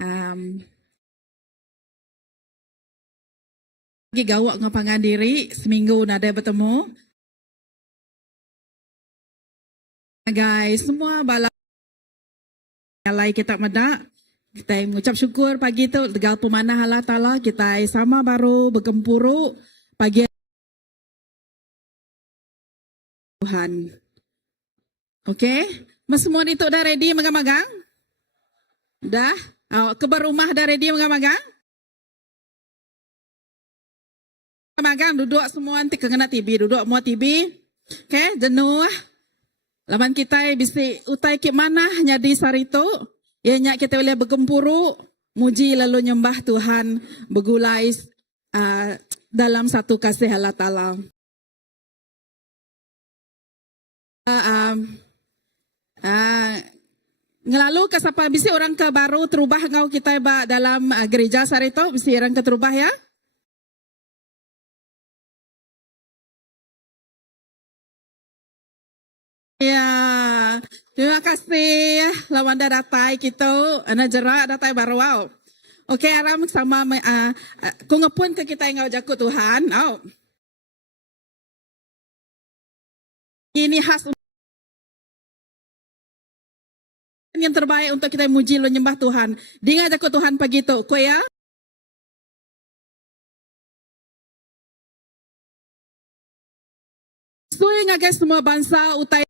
Um, lagi gawak ngapangan diri seminggu nada bertemu. Guys, semua balai kita medak. Kita mengucap syukur pagi tu tegal pemanah Allah Ta'ala. Kita sama baru bergempuru pagi Tuhan. Okey? Mas semua itu dah ready magang-magang? Dah? Kebar rumah dah ready magang-magang? Magang duduk semua nanti kena TV, duduk semua TV. Okey, jenuh. Laman kita bisi utai ke mana nyadi sarito. Ianya kita boleh bergempuru, muji lalu nyembah Tuhan, bergulai dalam satu kasih Allah Ta'ala. Ngelalu ke siapa bisi orang ke baru terubah ngau kita dalam gereja sarito, bisi orang ke terubah ya? Ya, terima kasih. Lawan dah datai kita, anak jerak datai baru wow. Okey, aram sama ku ngepun ke kita yang ngau jakut Tuhan. Oh. Ini khas yang terbaik untuk kita muji lo nyembah Tuhan. Dengar jakut Tuhan pagi tu, kau ya? Sui ngagai semua bangsa utai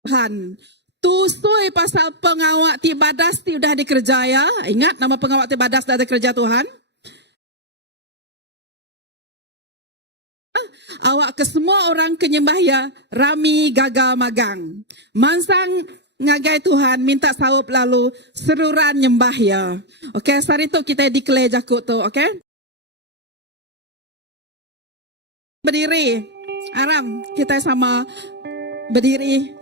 Tuhan. Tusui pasal pengawak tibadas ti udah dikerja ya. Ingat nama pengawak tibadas dah ada kerja Tuhan. Awak ke semua orang kenyembah ya rami gagal magang. Mansang ngagai Tuhan minta sawup lalu seruran nyembah ya. Okey, hari tu kita declare jakut tu, okey? Berdiri. Aram, kita sama berdiri.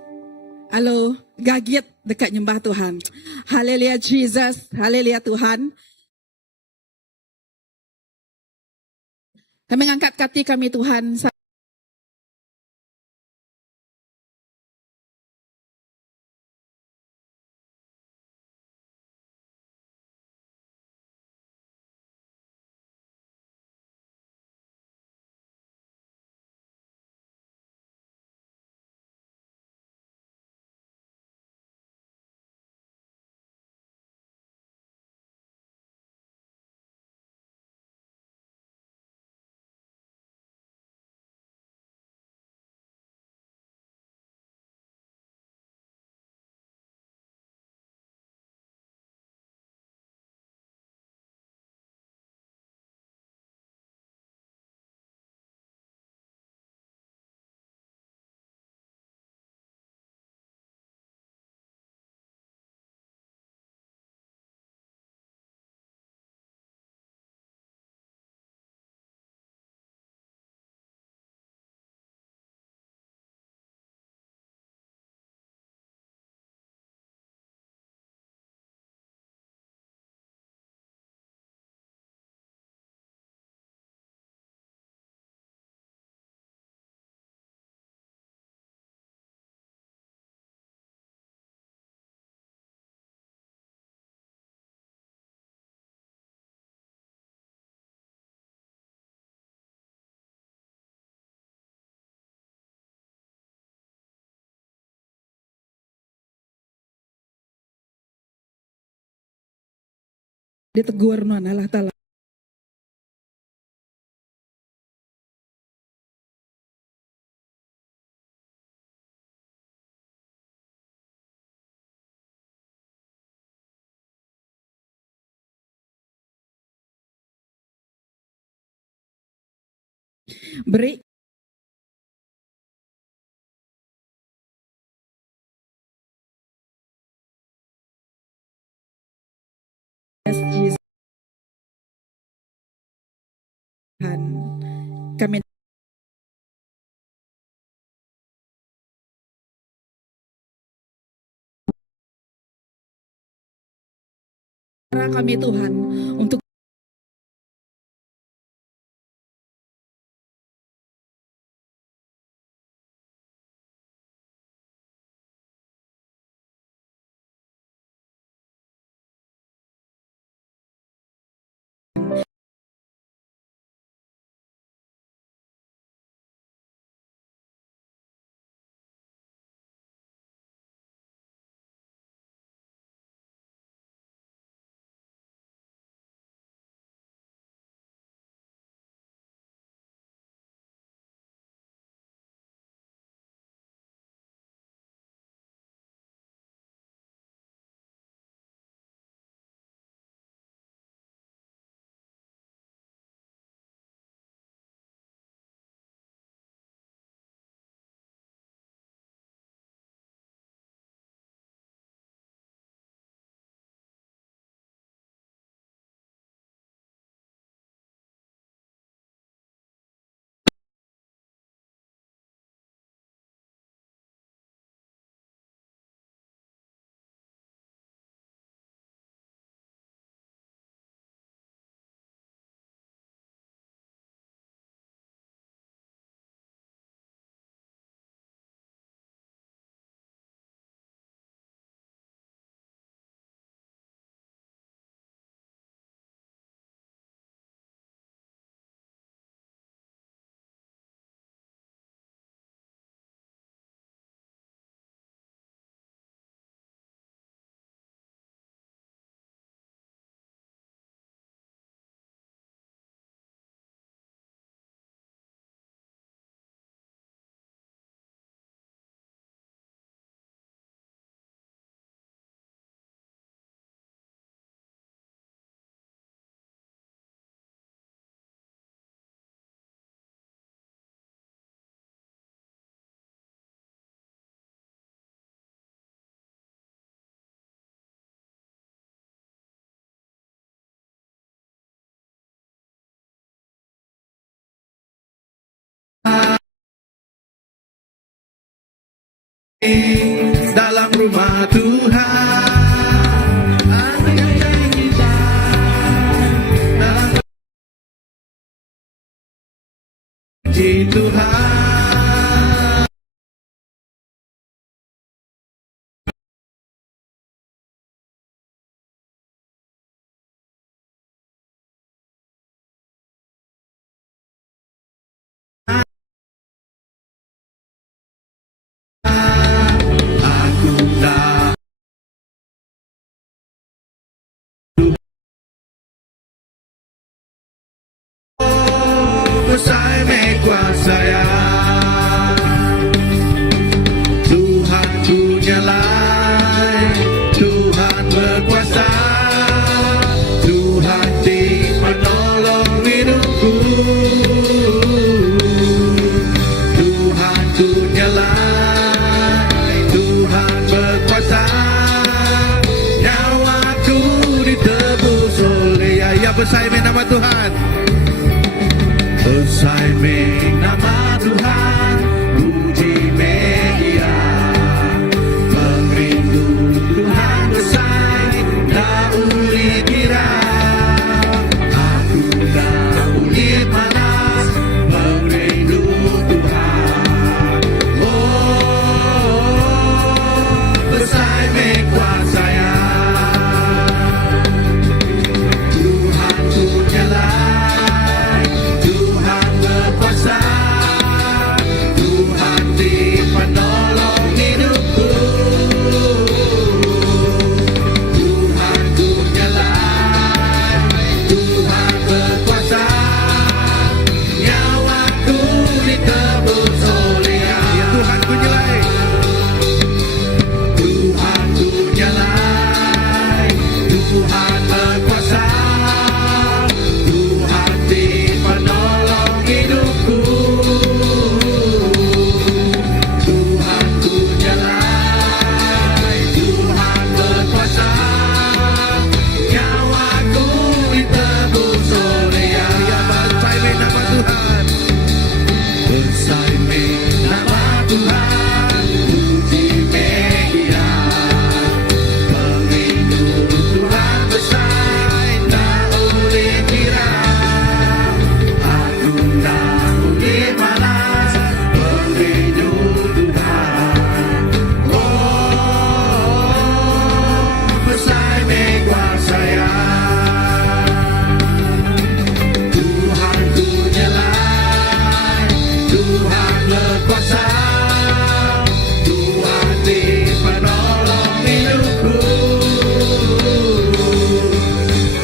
Halo, gagit dekat nyembah Tuhan. Haleluya Jesus, haleluya Tuhan. Kami angkat kaki kami Tuhan. Ditegur non Allah Ta'ala. Beri Jesus Tuhan. Kami Tuhan untuk dalam rumah Tuhan. Andai kita dalam janji Tuhan. Aku tak usai kuasa Tuhan punya lai, Tuhan berkuasa, Tuhan di penolong hidupku, Tuhan punya lai, Tuhan berkuasa, nyawaku ditebus oleh ya bersaing nama Tuhan. Bersaing nama Tuhan, puji media, perindu Tuhan bersaing, tak uli kira. Aku tak uli panas, merindu Tuhan. Oh, bersaing kuasa ya. Tuhan punya lai, Tuhan berkuasa, Tuhan di penolong hidupku, Tuhan punya lai, Tuhan berkuasa, nyawaku ditebus oleh ya Tuhan punya lai, Tuhan punya lai, Tuhan berkuasa, Tuhan di penolong hidupku, Tuhan punya lai, Tuhan berkuasa, nyawaku ditebus oleh ya bersaing nama Tuhan, bersaing nama Tuhan, puji media, perindu Tuhan bersaing, tak uli kira. Aku tak uli malas, merindu Tuhan. Oh, bersaing kuasa ya. Tuhan punya lai, Tuhan berkuasa, Tuhan di penolong hidupku,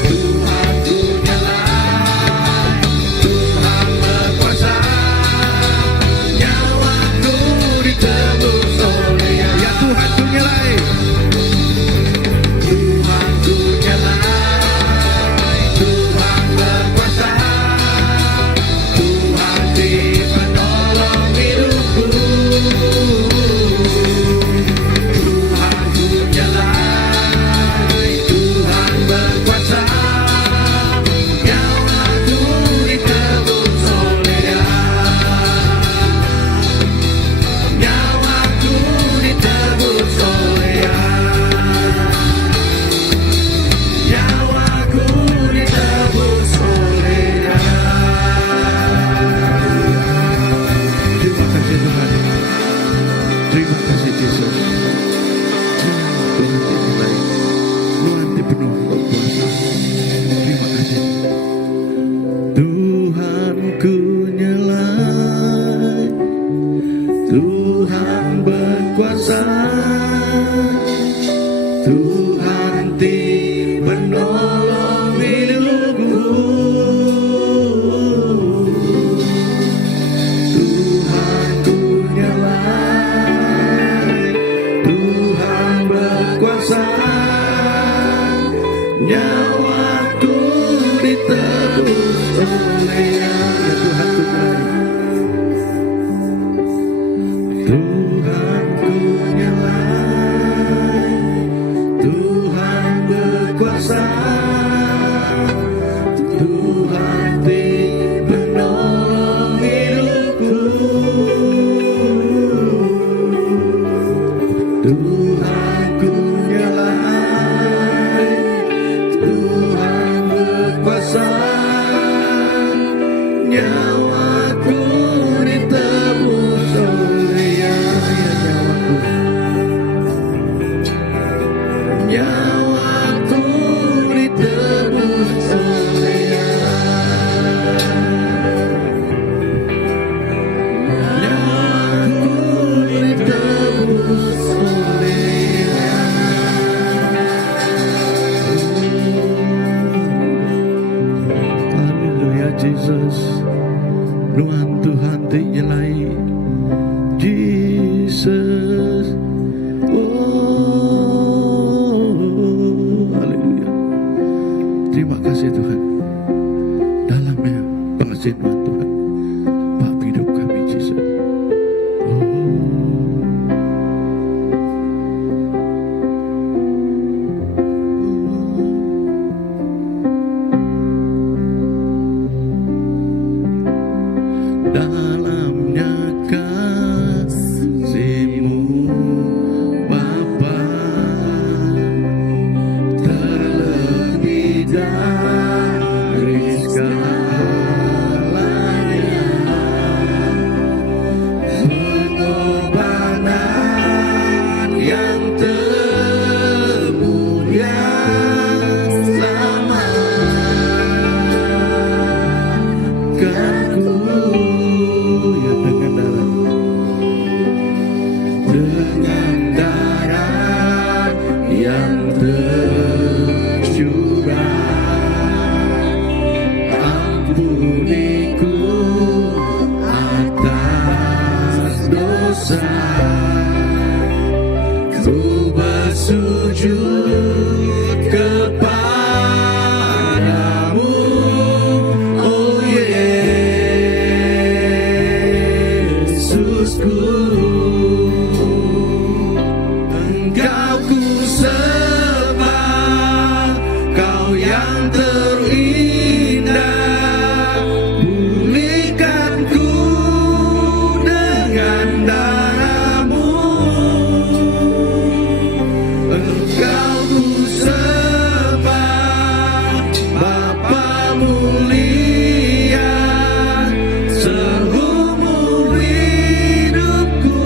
Tuhan punya lai, Tuhan berkuasa, nyawaku ditebus oleh ya Tuhan punya lai, Tuhan punya lai, Tuhan berkuasa, Tuhan di penolong hidupku, Tuhan punya lai, Tuhan berkuasa, nyawaku ditebus oleh nyawaku ditebus oleh nyawaku ditebus oleh Terima kasih Tuhan, terima kasih Yesus. Tuhan dimulai, Tuhan dipenuh kuasa. Terima kasih Tuhan ku nyalai, Tuhan berkuasa, Tuhan di penolong hidupku, Tuhan ku nyalai, Tuhan berkuasa, nyawaku ditebus oleh ya Tuhan ku nyalai, Tuhan ku nyalai. Tuhan dinyalai. Jesus. Oh, haleluya. Terima kasih Tuhan. Dalamnya pengasihan Tuhan. Bapa hidup kami, Jesus. Dalamnya kasih-Mu Bapa, terlebih dari segalanya, pengorbanan yang termulia selamatkanku. Dengan darah yang tercurah, ampuniku atas dosa. Ku bersujud kepadamu, oh Yesusku. Engkau ku sembah, Kau yang terindah. Pulihkanku dengan darah-Mu. Engkau ku sembah, Bapa mulia, seumur hidupku.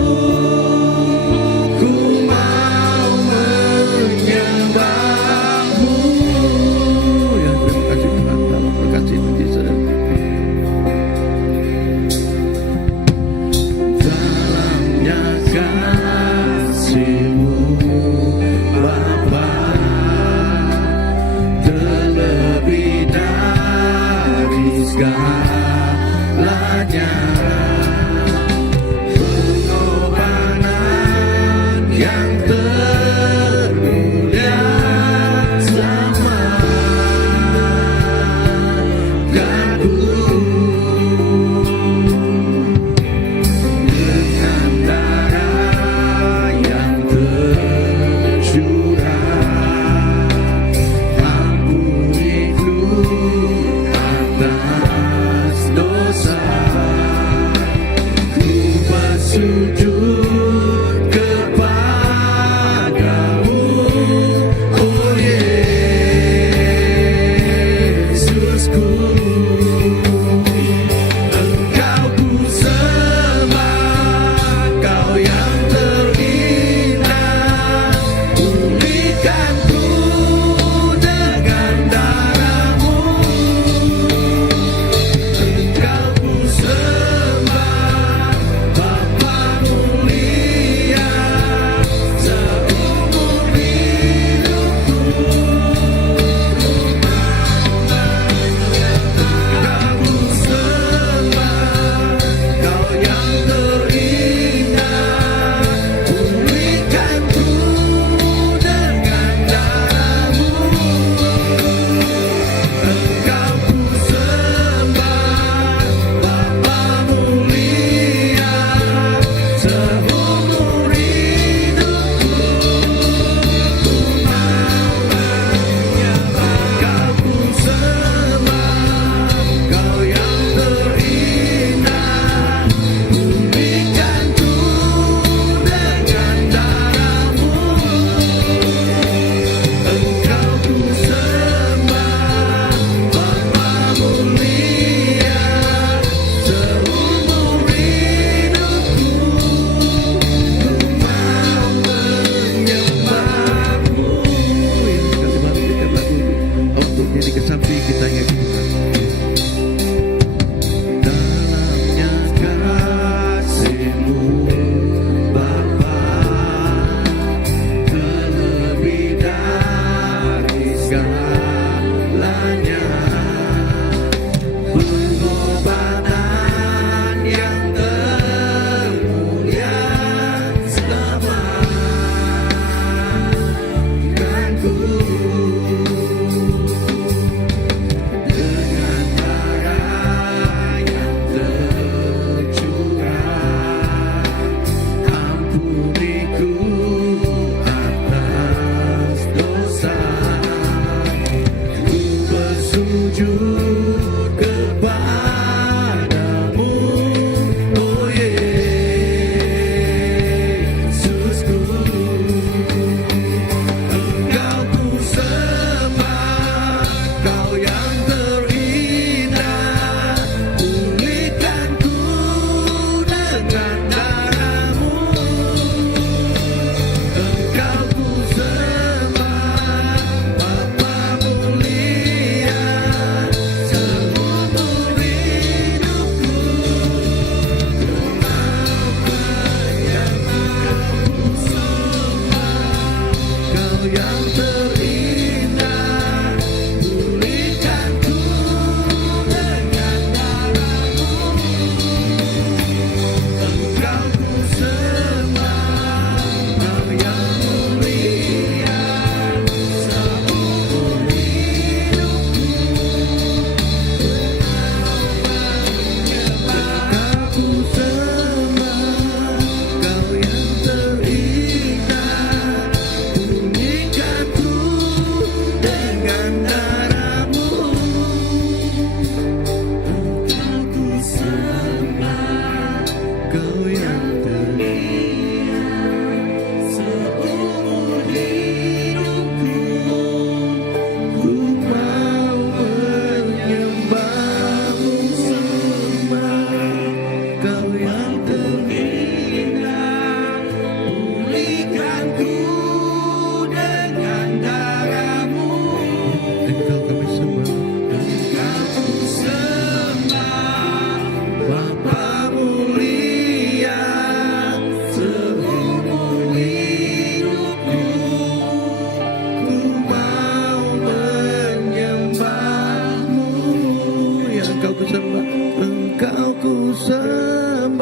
Ku mau menyembah-Mu. Ya, terima kasih Tuhan. Dalam berkat Yesus. Dalamnya kasih-Mu Bapa, terlebih dari segalanya, pengorbanan yang termulia selamatkanku. Dengan darah yang tercurah, ampuniku atas dosa. Ku bersujud kepadamu, oh Yesusku. Engkau ku sembah, Kau yang terindah. Pulihkanku dengan darah-Mu. Engkau ku sembah, Bapa mulia,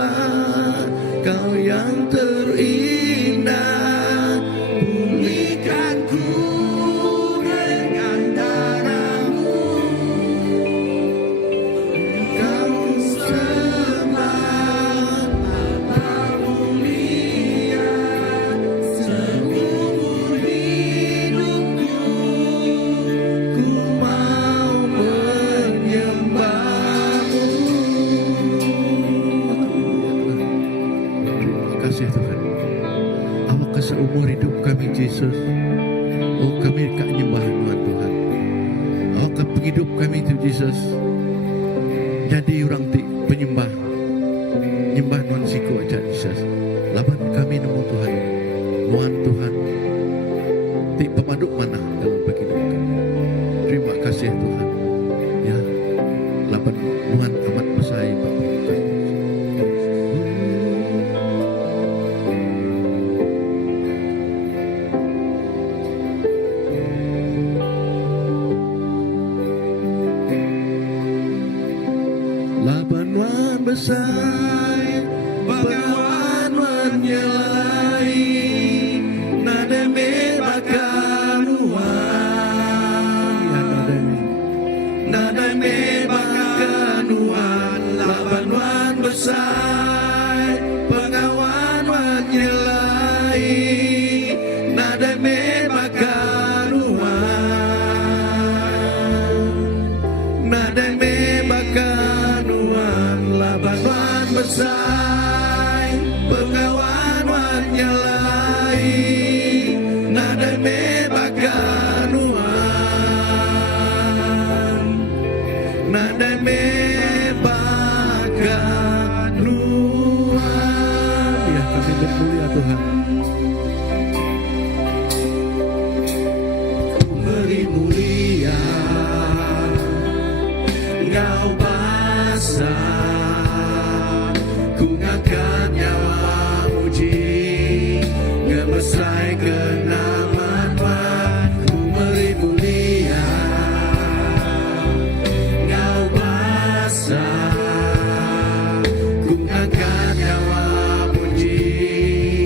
menyembah, Kau yang terindah. Pulihkan ku dengan darah-Mu, Kau sembah, Bapa mulia, seumur hidupku ku mau menyembah-Mu. Terima kasih Tuhan. Awak ke seumur hidup kami Yesus. Oh kami kak nyembah Tuhan. Awak ke penghidup kami itu Yesus. Jadi orang ti penyembah. Nyembah Tuhan siku aja Yesus. Laban kami nemu Tuhan. Tuhan Tuhan. Ti pemaduk mana dalam penghidup kami. Terima kasih Tuhan. Ya. Laban Tuhan amat besar Bapak. Laban wan besar, bagawan wan nyelai, nada mebakan wan, nada mebakan wan. Laban wan besar, bagawan wan nyelai, nada mebakan wan, nada mebakan wan. Laban wan besar, pengawan wan nyelai, nada mebakan wan, nada mebakan wan. Ya kami bermulia Tuhan. Beri mulia Engkau basa, ku ngangkat nyawa muji, ngebesai kenaman Tuhan. Ku beri mulia Engkau basa, ku ngangkat nyawa muji,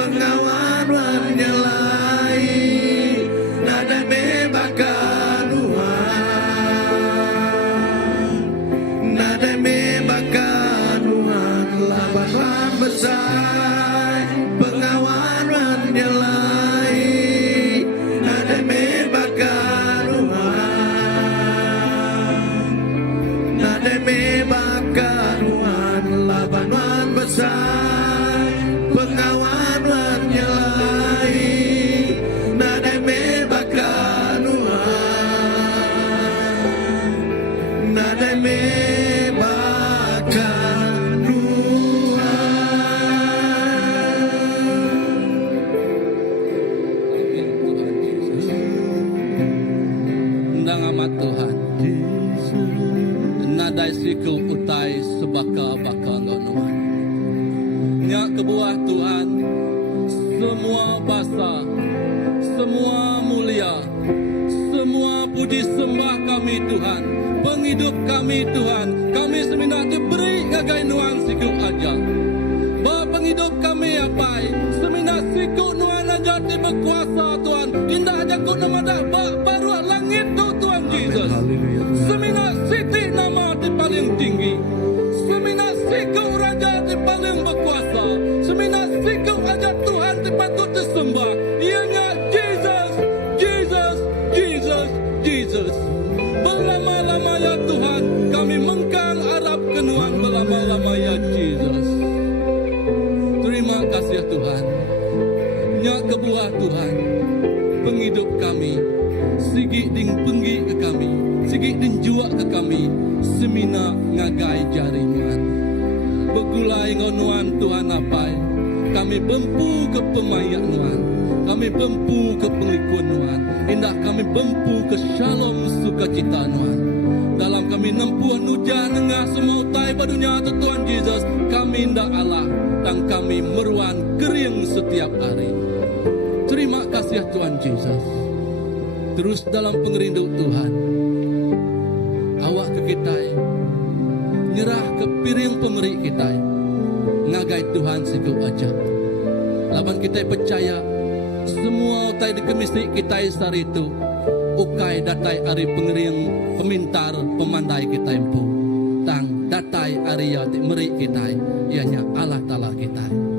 pengawan wan nyelai nada mebakan nada mebakan laban wan besar pengawan wan nyelai nada mebakan nada mebakan laban wan besar pengawan wan nyelai nada mebakan nada mebakan Ndang amat Tuhan nadai siku utai sebaka-baka Tuhan nya kebuah Tuhan semua basa semua mulia semua puji sembah kami Tuhan penghidup kami Tuhan kami seminat diberi ngagai nuan siku aja bah penghidup kami apai seminat siku nuan aja di berkuasa Tuhan indah aja ku nama dah baru langit tu Tuhan Yesus seminat siti nama di paling tinggi seminat siku raja di paling berkuasa seminat siku aja Tuhan di patut disembah ianya Jesus Jesus Jesus Jesus berlama-lama ya Tuhan kami mengkang harap kenuan berlama-lama ya Jesus terima kasih ya Tuhan nya kebuah Tuhan penghidup kami sigi ding penggi ke kami sigi ding jua ke kami semina ngagai jaringan begulai ngonuan Tuhan apai kami bempu ke pemayak nuan kami bempu ke pengikut nuan indah kami bempu ke shalom sukacita nuan dalam kami nempuh nuja nengah semua utai badunya Tuhan Yesus kami indah Allah dan kami meruan kering setiap hari terima kasih Tuhan Yesus terus dalam pengerindu Tuhan awak ke kita nyerah ke piring pemberi kita ngagai Tuhan siku aja laban kita percaya semua utai di kemisi kita sari itu ukai datai ari pengering pemintar pemandai kita empu tang datai ari ya meri kita ianya Allah Ta'ala kita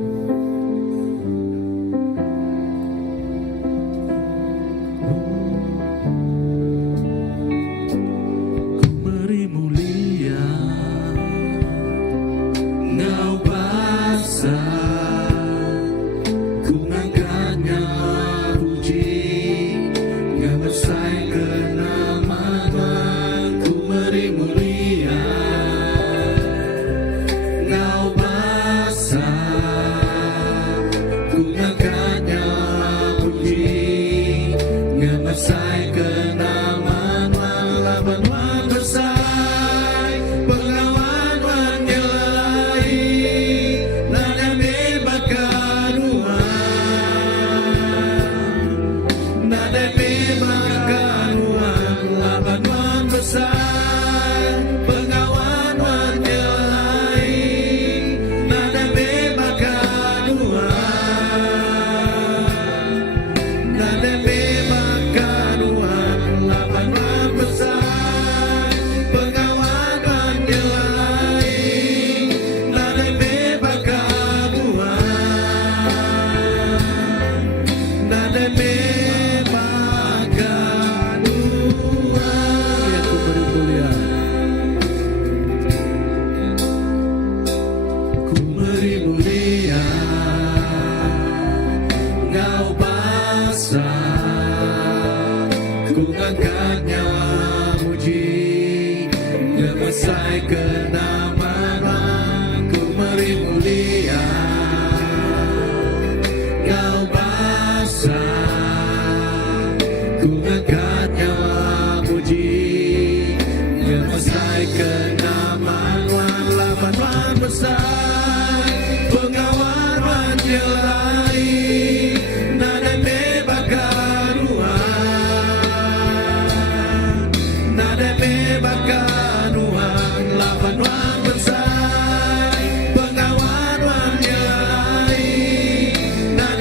Nada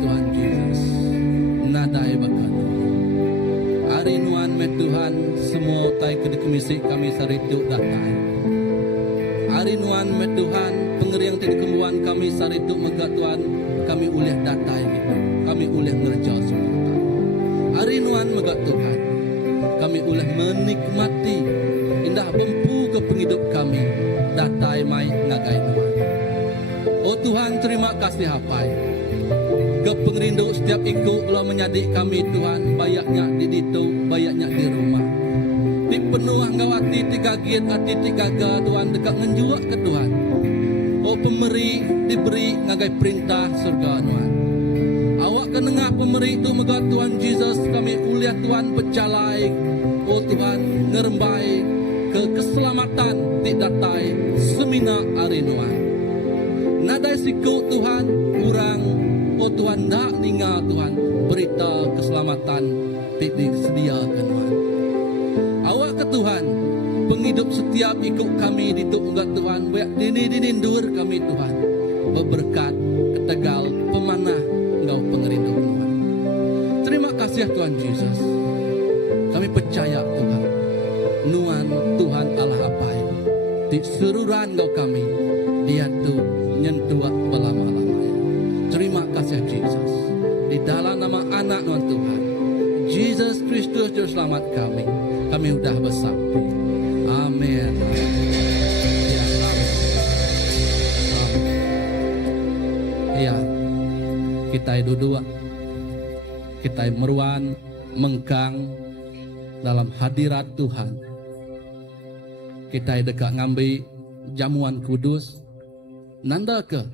Tuhan Yesus. Nadai bakan. Hari nuan met Tuhan semua tai kedekemisi kami saritu datai. Hari nuan met Tuhan pengeriang tidak kembuan kami saritu megat Tuhan kami ulih datai gitu. Kami ulih ngerja semua. Hari nuan megat Tuhan kami ulih menikmati indah bempu ke penghidup kami datai mai ngagai nuan. Oh Tuhan terima kasih hapai. Ke pengerindu setiap ikut lo menyadik kami Tuhan bayaknya di ditu bayaknya di rumah. Di penuh anggawati tiga giat hati tiga ga Tuhan dekat menjuak ke Tuhan. Oh pemberi diberi ngagai perintah surga Tuhan. Awak kenengah pemberi itu megat Tuhan Yesus kami uliah Tuhan bercalai. Oh Tuhan ngerembai ke keselamatan tidak datai semina hari Tuhan. Nadai siku Tuhan kurang. Oh Tuhan nak ningal Tuhan berita keselamatan disediakan Tuhan. Awak ke Tuhan penghidup setiap ikut kami di enggak Tuhan banyak dinindur kami Tuhan berberkat ketegal pemanah engkau pengerindu Tuhan. Terima kasih Tuhan Yesus. Kami percaya Tuhan nuan Tuhan Allah apai di seruran engkau kami dia tu nyentuh belama-lama. Terima kasih Yesus. Di dalam nama anak Tuhan Yesus Kristus Juru Selamat kami sudah bersatu. Amin. Ya, amin. Ya, kita duduk, kita meruan, mengkang dalam hadirat Tuhan. Kita dekat ngambil jamuan kudus, nanda ke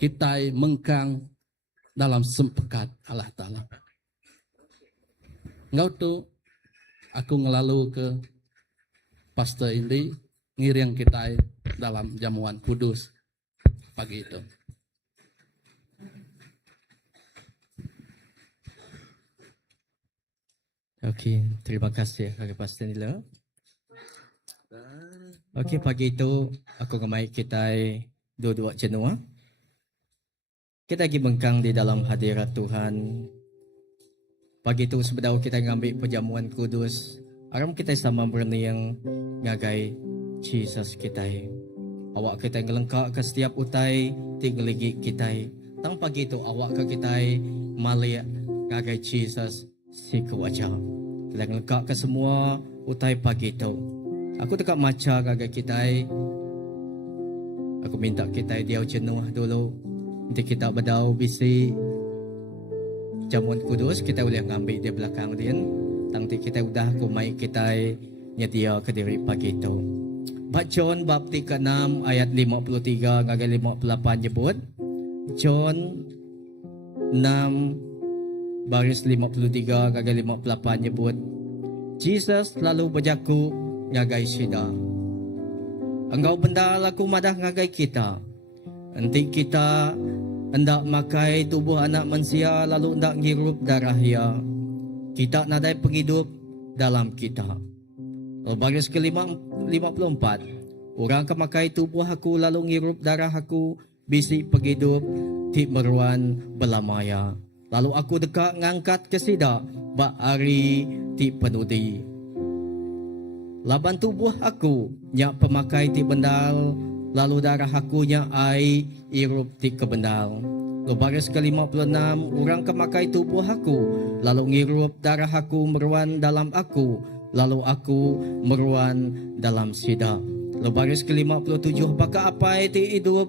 kita mengkang dalam sempekat Allah Ta'ala. Ngau tu aku ngelalu ke Pastor Indi ngiring kita dalam jamuan kudus pagi itu. Okey, terima kasih kepada Pastor Nila. Okey, pagi itu aku ngamai kita dua-dua jenua. Kita lagi bengkang di dalam hadirat Tuhan. Pagi itu sebelum kita ngambil perjamuan kudus, aram kita sama berniang ngagai Jesus kita. Awak kita ngelengkak ke setiap utai, tinggal lagi kita. Tang pagi itu awak ke kita malik ngagai Jesus si kewajar. Kita ngelengkak ke semua utai pagi itu. Aku dekat maca ngagai kita. Aku minta kita dia jenuh dulu. Nanti kita berdau bisi jamuan kudus kita boleh ngambil di belakang dia. Nanti kita udah kumai kita nyedia ke diri pagi itu. John bab 6 ayat 53 ngagai 58 nyebut. John 6 baris 53 ngagai 58 nyebut. Jesus lalu berjaku ngagai sida. Engkau benda laku madah ngagai kita. Nanti kita hendak makai tubuh anak manusia lalu hendak ngirup darah dia. Kita nadai penghidup dalam kita. Baris ke-54. Orang akan makai tubuh aku lalu ngirup darah aku bisi penghidup ti meruan belamaya. Lalu aku dekat ngangkat ke sida bak hari ti penudi. Laban tubuh aku nyak pemakai ti bendal lalu darah aku nya ai irup ti kebendal. Baris ke-56 orang kemakai tubuh aku lalu ngirup darah aku meruan dalam aku lalu aku meruan dalam sida. Baris ke-57 baka apa ti hidup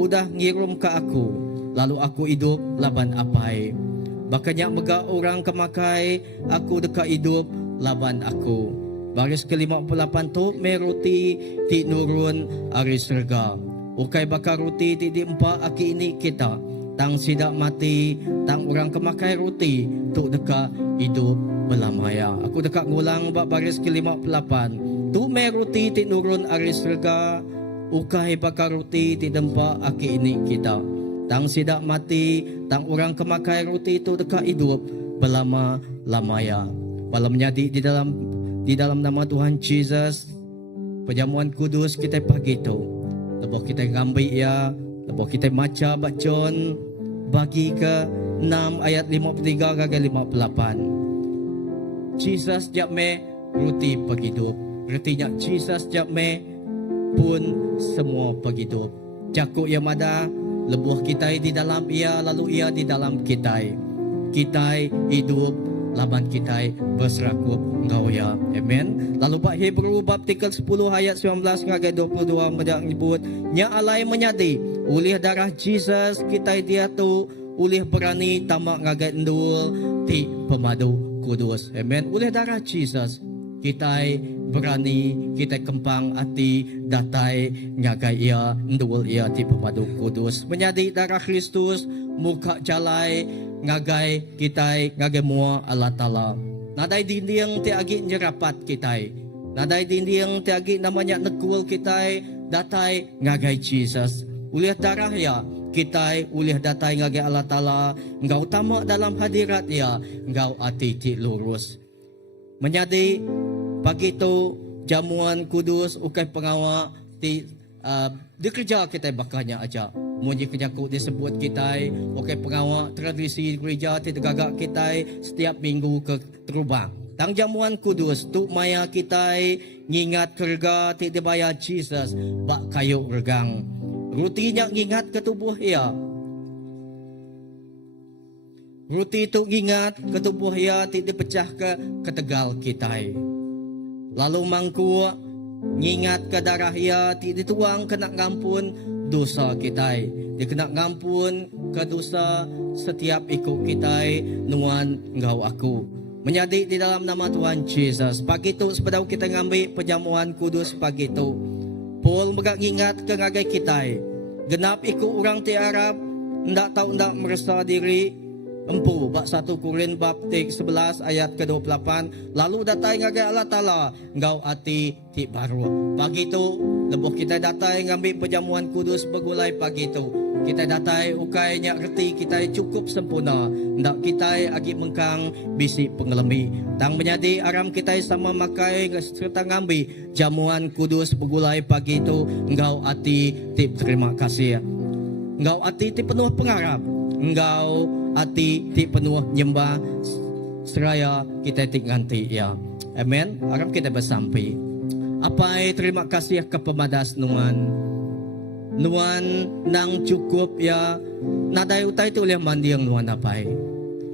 udah ngirum ke aku lalu aku hidup laban apai. Bakanya mega orang kemakai aku dekat hidup laban aku. Baris ke-58 tu meruti ti nurun ari surga. Ukai bakar ruti ti diempa aki ini kita. Tang sidak mati, tang orang kemakai ruti tu deka hidup belamaya. Aku dekat ngulang bak baris ke-58. Tu meruti ti nurun ari surga. Ukai bakar ruti ti dempa aki ini kita. Tang sidak mati, tang orang kemakai ruti tu deka hidup belama-lamaya. Malamnya di dalam nama Tuhan Jesus, perjamuan kudus kita pagi itu. Lepas kita ngambil ya, lepas kita maca bacon bagi ke 6 ayat 53 gagal 58. Jesus jap me roti paghidup. Artinya Jesus jap me pun semua paghidup. Jaku ia mada lebuh kita di dalam ia, lalu ia di dalam kita. Kita hidup laban kita berserakup engkau ya. Amen. Lalu Pak Hebrew bab 10 ayat 19 ngagai 22 menjak nyebut nya alai menyadi oleh darah Jesus kita dia tu oleh berani tamak ngagai endul ti pemadu kudus. Amen. Oleh darah Jesus kita berani, kita kempang hati datai ngagai ia endul ia ti pemadu kudus. Menyadi darah Kristus muka jalai ngagai kita ngagai mua Allah Ta'ala. Nadai dinding ti agi nyerapat kita. Nadai dinding ti agi namanya nekul kita datai ngagai Jesus. Oleh darah ya kita oleh datai ngagai Allah Ta'ala. Engkau tamak dalam hadirat ya, engkau hati ti lurus. Menyadi pagi itu jamuan kudus ukai pengawa ti dikerja kita bakanya aja. Munyi kenyaku disebut kita ukai pengawa tradisi gereja ti tegagak kita setiap minggu ke terubang. Tang jamuan kudus tu maya kita ngingat kerga ti dibayar Jesus bak kayu regang. Rutinya ngingat ke tubuh ia. Ruti tu ngingat ke tubuh ia ti dipecah ke tegal kita. Lalu mangku ngingat ke darah ia ti dituang kena ngampun dosa kita. Dia kena ngampun ke dosa setiap ikut kita nuan engkau aku. Menyadi di dalam nama Tuhan Jesus. Pagi itu sepedau kita ngambil perjamuan kudus pagi itu. Paul megak ngingat ke ngagai kita. Genap ikut orang ti Arab ndak tahu ndak merasa diri empu bab 1 Korin bab 11 ayat ke-28 lalu datai ngagai Allah Ta'ala engkau hati ti baru. Pagi itu lebuh kita datai ngambil perjamuan kudus begulai pagi itu. Kita datai ukai nyak reti kita cukup sempurna. Ndak kita agi mengkang bisi pengelemi. Tang menyadi aram kita sama makai serta ngambil jamuan kudus begulai pagi itu engkau hati ti terima kasih. Engkau hati ti penuh pengharap. Engkau hati ti penuh nyembah seraya kita ti nganti ya. Amen. Harap kita bersampai. Apa terima kasih ke pemadas nuan. Nuan nang cukup ya. Nadai utai tu oleh mandi yang nuan apai.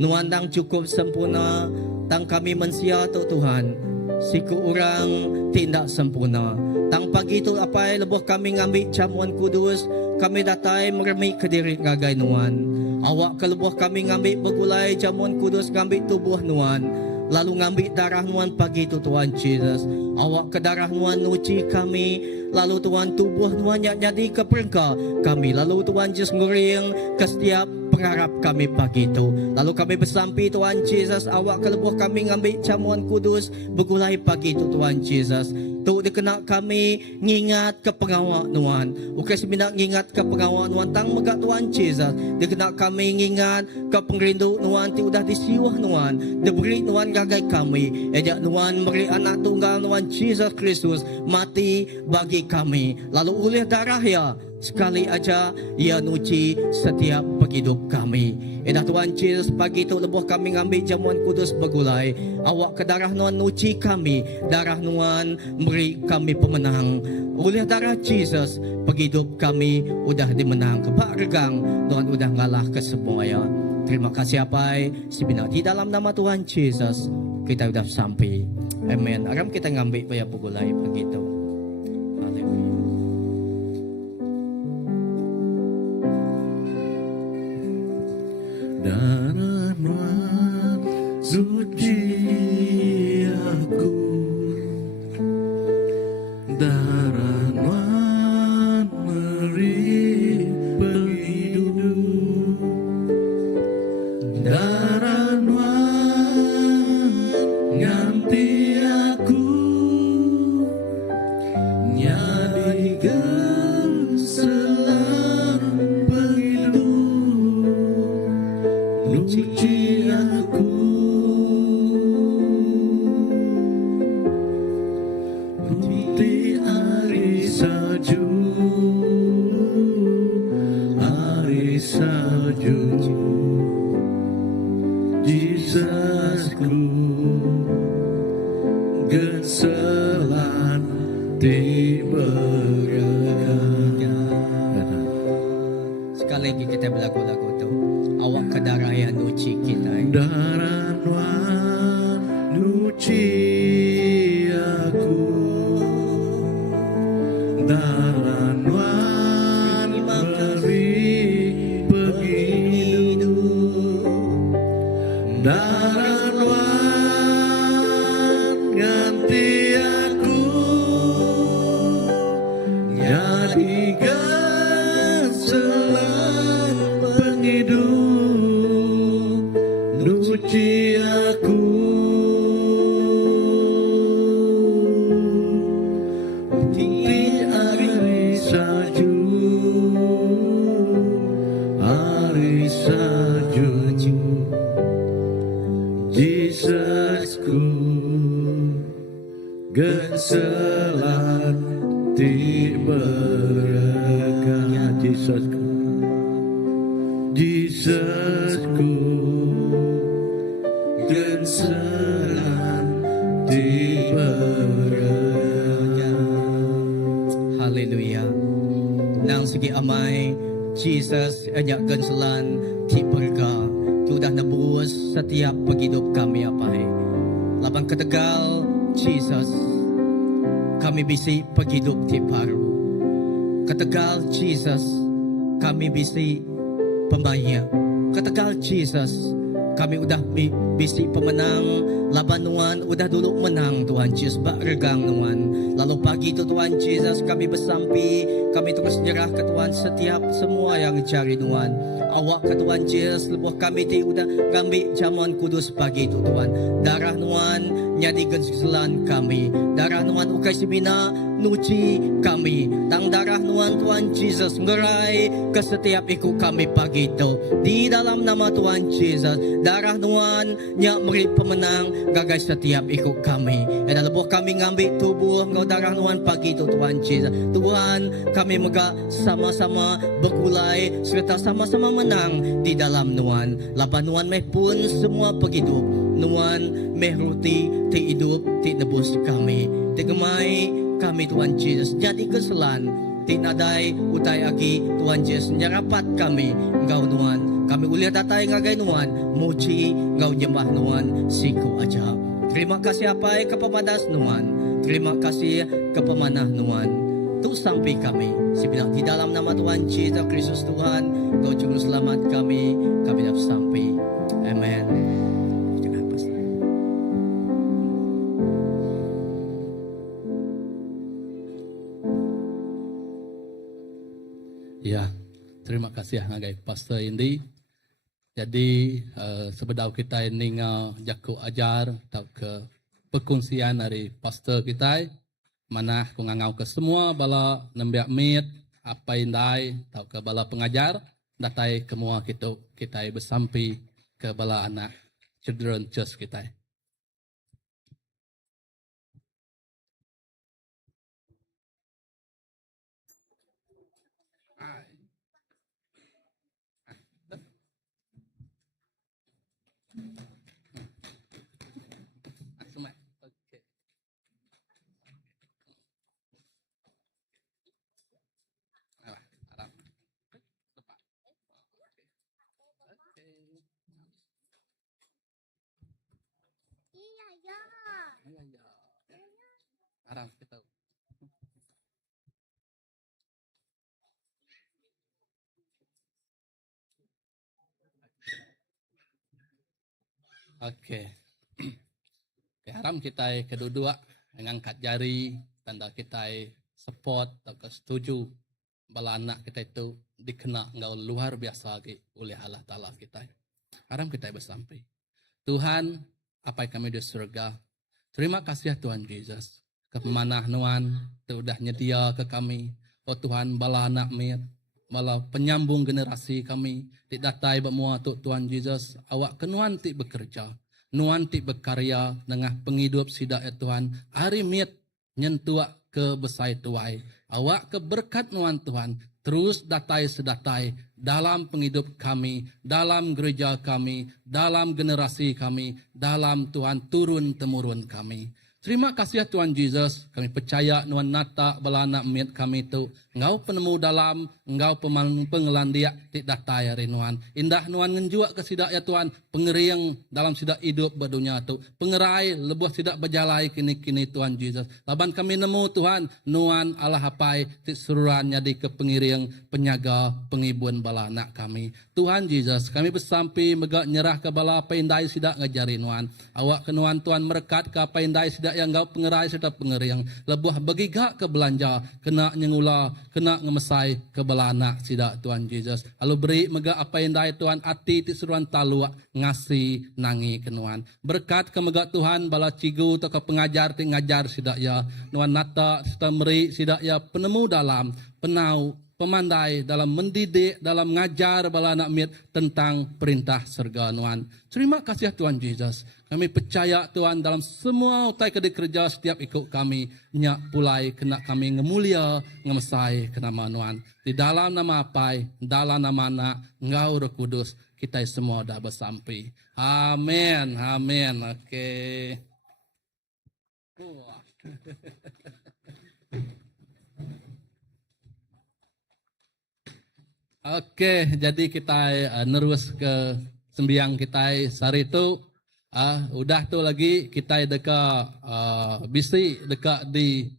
Nuan nang cukup sempurna. Tang kami mensia tu Tuhan. Siku orang tindak sempurna. Tang pagi tu apai lebuh kami ngambil jamuan kudus. Kami datai meremik ke diri ngagai nuan. Awak kelebuh kami ngambil begulai jamuan kudus ngambil tubuh nuan. Lalu ngambil darah nuan pagi itu Tuhan Jesus. Awak ke darah nuan nuci kami. Lalu Tuhan tubuh nuan jadi ke perengka kami. Lalu Tuhan Jesus ngering ke setiap pengharap kami pagi itu. Lalu kami bersampi Tuhan Jesus. Awak kelebuh kami ngambil jamuan kudus begulai pagi itu Tuhan Jesus. Tu dikena kami ngingat ke pengawak nuan. Ukai seminat ngingat ke pengawak nuan tang megak Tuhan Jesus. Dikena kami ngingat ke pengrindu nuan ti udah disiwah nuan. Diberi nuan gagai kami. Ejak nuan beri anak tunggal nuan Jesus Kristus mati bagi kami. Lalu oleh darah ya sekali aja ia nuci setiap penghidup kami. Edah Tuhan Jesus pagi itu lebuh kami ngambil jamuan kudus begulai. Awak ke darah nuan nuci kami. Darah nuan beri kami pemenang. Oleh darah Jesus penghidup kami udah dimenang. Kebak regang Tuhan udah ngalah ke semua ya. Terima kasih apai. Sebenarnya di dalam nama Tuhan Jesus kita udah sampai. Amen. Aram kita ngambil paya begulai begitu. Haleluya. Darah nuan suci aku. Darah nuan beri penghidup. Darah nuan ganti aku. Nyadikan selang penghidup. Nuci aku. Ruti ari salju. Ari salju. Daranuan nganti aku jadikan selang penghidup nuci aku di hari salju Jesusku genselan ti berkah Jesusku genselan ti berkah. Haleluya. Nang segi amai Jesus hanya genselan ti berkah. Sudah nebus setiap penghidup kami apai. Lapang ketegal Jesus kami bisi penghidup ti baru. Ketegal Jesus kami bisi pembaya. Ketegal Jesus kami udah bisi pemenang labanuan, udah dulu menang Tuhan Yesus regang nuan. Lalu pagi itu Tuhan Yesus kami bersampi, kami terus nyerah ke Tuhan setiap semua yang cari Tuhan. Awak ke Tuhan Yesus lebuh kami ti udah ngambil jamuan kudus pagi itu Tuhan. Darah nuan nyadi genselan kami, darah nuan ukai simina nuci kami. Tang darah nuan Tuhan Yesus ngerai ke setiap ikut kami pagi itu. Di dalam nama Tuhan Yesus, darah nuan nyak beri pemenang gagai setiap ikut kami. Dan lebuh kami ngambil tubuh engkau darah nuan pagi itu Tuhan Yesus. Tuhan kami mega sama-sama bergulai serta sama-sama menang di dalam nuan. Lapan nuan meh pun semua begitu. Nuan meh ruti ti hidup ti nebus kami. Ti gemai kami Tuhan Yesus jadi keselan ti nadai utai aki Tuhan Yesus nyerapat kami engkau nuan. Kami uliah datai ngagai nuan, muji engkau nyembah nuan siku aja. Terima kasih apai kepemadas nuan, terima kasih kepemanah nuan. Tu sampai kami sebenarnya di dalam nama Tuhan Yesus Kristus Tuhan, engkau juru selamat kami dapat sampai. Amen. Ya, terima kasih ngagai Pastor Indi. Jadi sebedau kita ini jaku ajar atau ke perkongsian dari pastor kita mana kungangau ke semua bala nembiak mit apa indai atau ke bala pengajar datai kemua kita bersampi ke bala anak children church kita. Arang kita. Oke. Haram kita kedua ngangkat jari tanda kita support atau setuju bala anak kita itu dikena engkau luar biasa oleh Allah Ta'ala kita. Haram kita bersampai. Tuhan, apa yang kami di surga. Terima kasih ya Tuhan Yesus. Kepemanah nuan, sudah nyedia ke kami. Oh Tuhan, bala anak mit, bala penyambung generasi kami. Tidak datai bermua Tuhan Yesus. Awak kenuan ti bekerja. Nuan ti berkarya dengan penghidup sida ya Tuhan. Hari mit nyentuak ke besai tuai. Awak keberkat nuan Tuhan. Terus datai sedatai dalam penghidup kami, dalam gereja kami, dalam generasi kami, dalam Tuhan turun-temurun kami. Terima kasih ya Tuhan Yesus. Kami percaya Nuan nata balana miat kami itu. Engkau penemu dalam, engkau pengelandiak di datai hari Nuan. Indah Nuan ngenjuak ke sidak ya Tuhan. Pengeriang dalam sidak hidup berdunia itu. Pengerai lebuh sidak berjalai kini-kini Tuhan Yesus. Laban kami nemu Tuhan. Nuan Allah hapai di seruran jadi ke pengiriang penyaga pengibuan bala anak kami. Tuhan Yesus kami bersampi megak nyerah ke bala pendai sidak ngajari Nuan. Awak ke Nuan Tuhan merekat ke pendai sidak yang engkau pengerai serta pengeriang. Lebuh begigak ke belanja. Kena nyengula, kena ngemesai ke bala anak sidak Tuhan Yesus. Lalu beri megak apa yang dai Tuhan ati ti seruan taluak ngasih nangi ke Nuan. Berkat ke megak Tuhan bala cigu atau ke pengajar ti ngajar sidak ya. Nuan nata serta meri sidak ya penemu dalam penau pemandai dalam mendidik, dalam ngajar bala anak miat tentang perintah surga Nuan. Terima kasih Tuhan Yesus. Kami percaya Tuhan dalam semua utai kerja kerja setiap ikut kami. Nyak pulai kena kami ngemulia, ngemesai ke nama Nuan. Di dalam nama apai, dalam nama anak, Engkau Roh Kudus, kita semua dah bersampai. Amin, amin. Okey. Okey, jadi kita nerus ke sembiang kita sehari itu. Udah tu lagi kita dekat bisi dekat di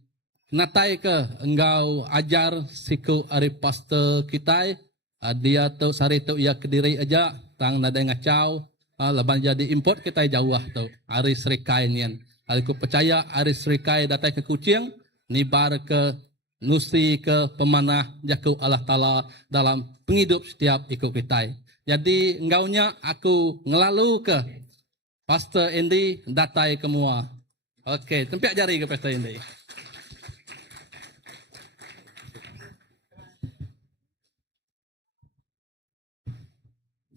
natai ke engkau ajar siku ari pastor kita. Dia tu sehari tu ia kediri aja tang nada ngacau. Laban jadi import kita jauh tu ari serikai nian. Aku percaya ari serikai datang ke Kucing nibar ke nusi ke pemanah jaku Allah Ta'ala dalam penghidup setiap ikut kita. Jadi engkaunya aku ngelalu ke Pastor Andy datai kemua. Okey, tempiak jari ke Pastor Andy.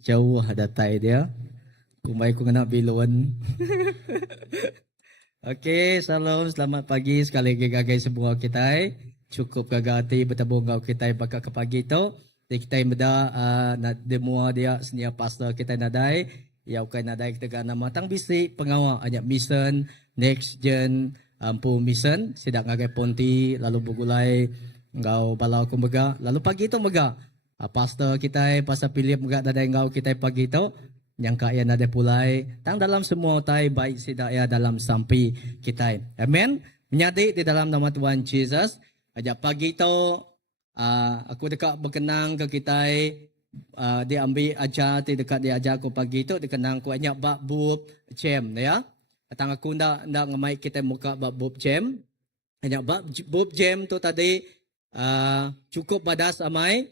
Jauh datai dia. Kumai ku kena bilon. Okey, salam selamat pagi sekali lagi gagai semua kita. Cukup gagati bertabung kau kita bakal ke pagi tu. Kita beda nak demo dia senia pastor kita nadai. Ya ukai nadai kita gana matang bisi pengawal ajak mission next gen ampu mission sidak ngagai ponti lalu bugulai ngau balau ku mega lalu pagi tu mega pastor kita pasal pilih mega nadai ngau kita pagi tu yang kaya nadai pulai tang dalam semua tai baik sidak ya dalam sampai kita. Amen. Menyati di dalam nama Tuhan Yesus. Ajak pagi tu aku dekat berkenang ke kita dia ambil ajar ti dekat dia ajar aku pagi tu dikenang ku banyak bab bub jam ya. Datang aku ndak ngemai kita muka bab bub jam. Banyak bab bub jam tu tadi cukup badas amai.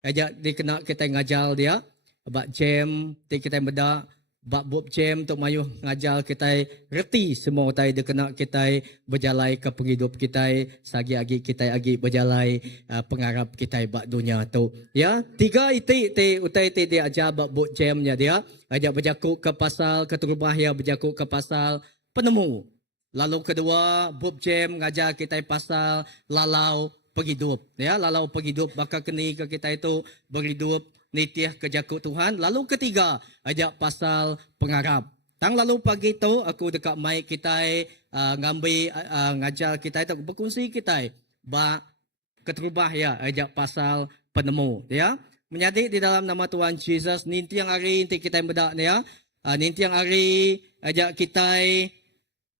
Ajak dikena kita ngajar dia bab jam ti kita beda bab bub jam tu mayuh ngajar kita reti semua utai dikena kita berjalai ke penghidup kita sagi-agi kita agi berjalai pengarap kita bak dunia tu ya. Tiga iti utai dia ajar bab bub jamnya dia ajak berjakuk ke pasal keturubah ya berjakuk ke pasal penemu. Lalu kedua bub jam ngajar kita pasal lalau penghidup ya, lalau penghidup bakal keni ke kita itu berhidup nitiah kejakut Tuhan. Lalu ketiga ajak pasal pengarap. Tang lalu pagi tu aku dekat mic kita ngambil ngajar kita itu berkongsi kita ba keterubah ya ajak pasal penemu ya. Menjadi di dalam nama Tuhan Yesus ninti yang hari nanti kita bedak ya. Ninti yang hari ajak kita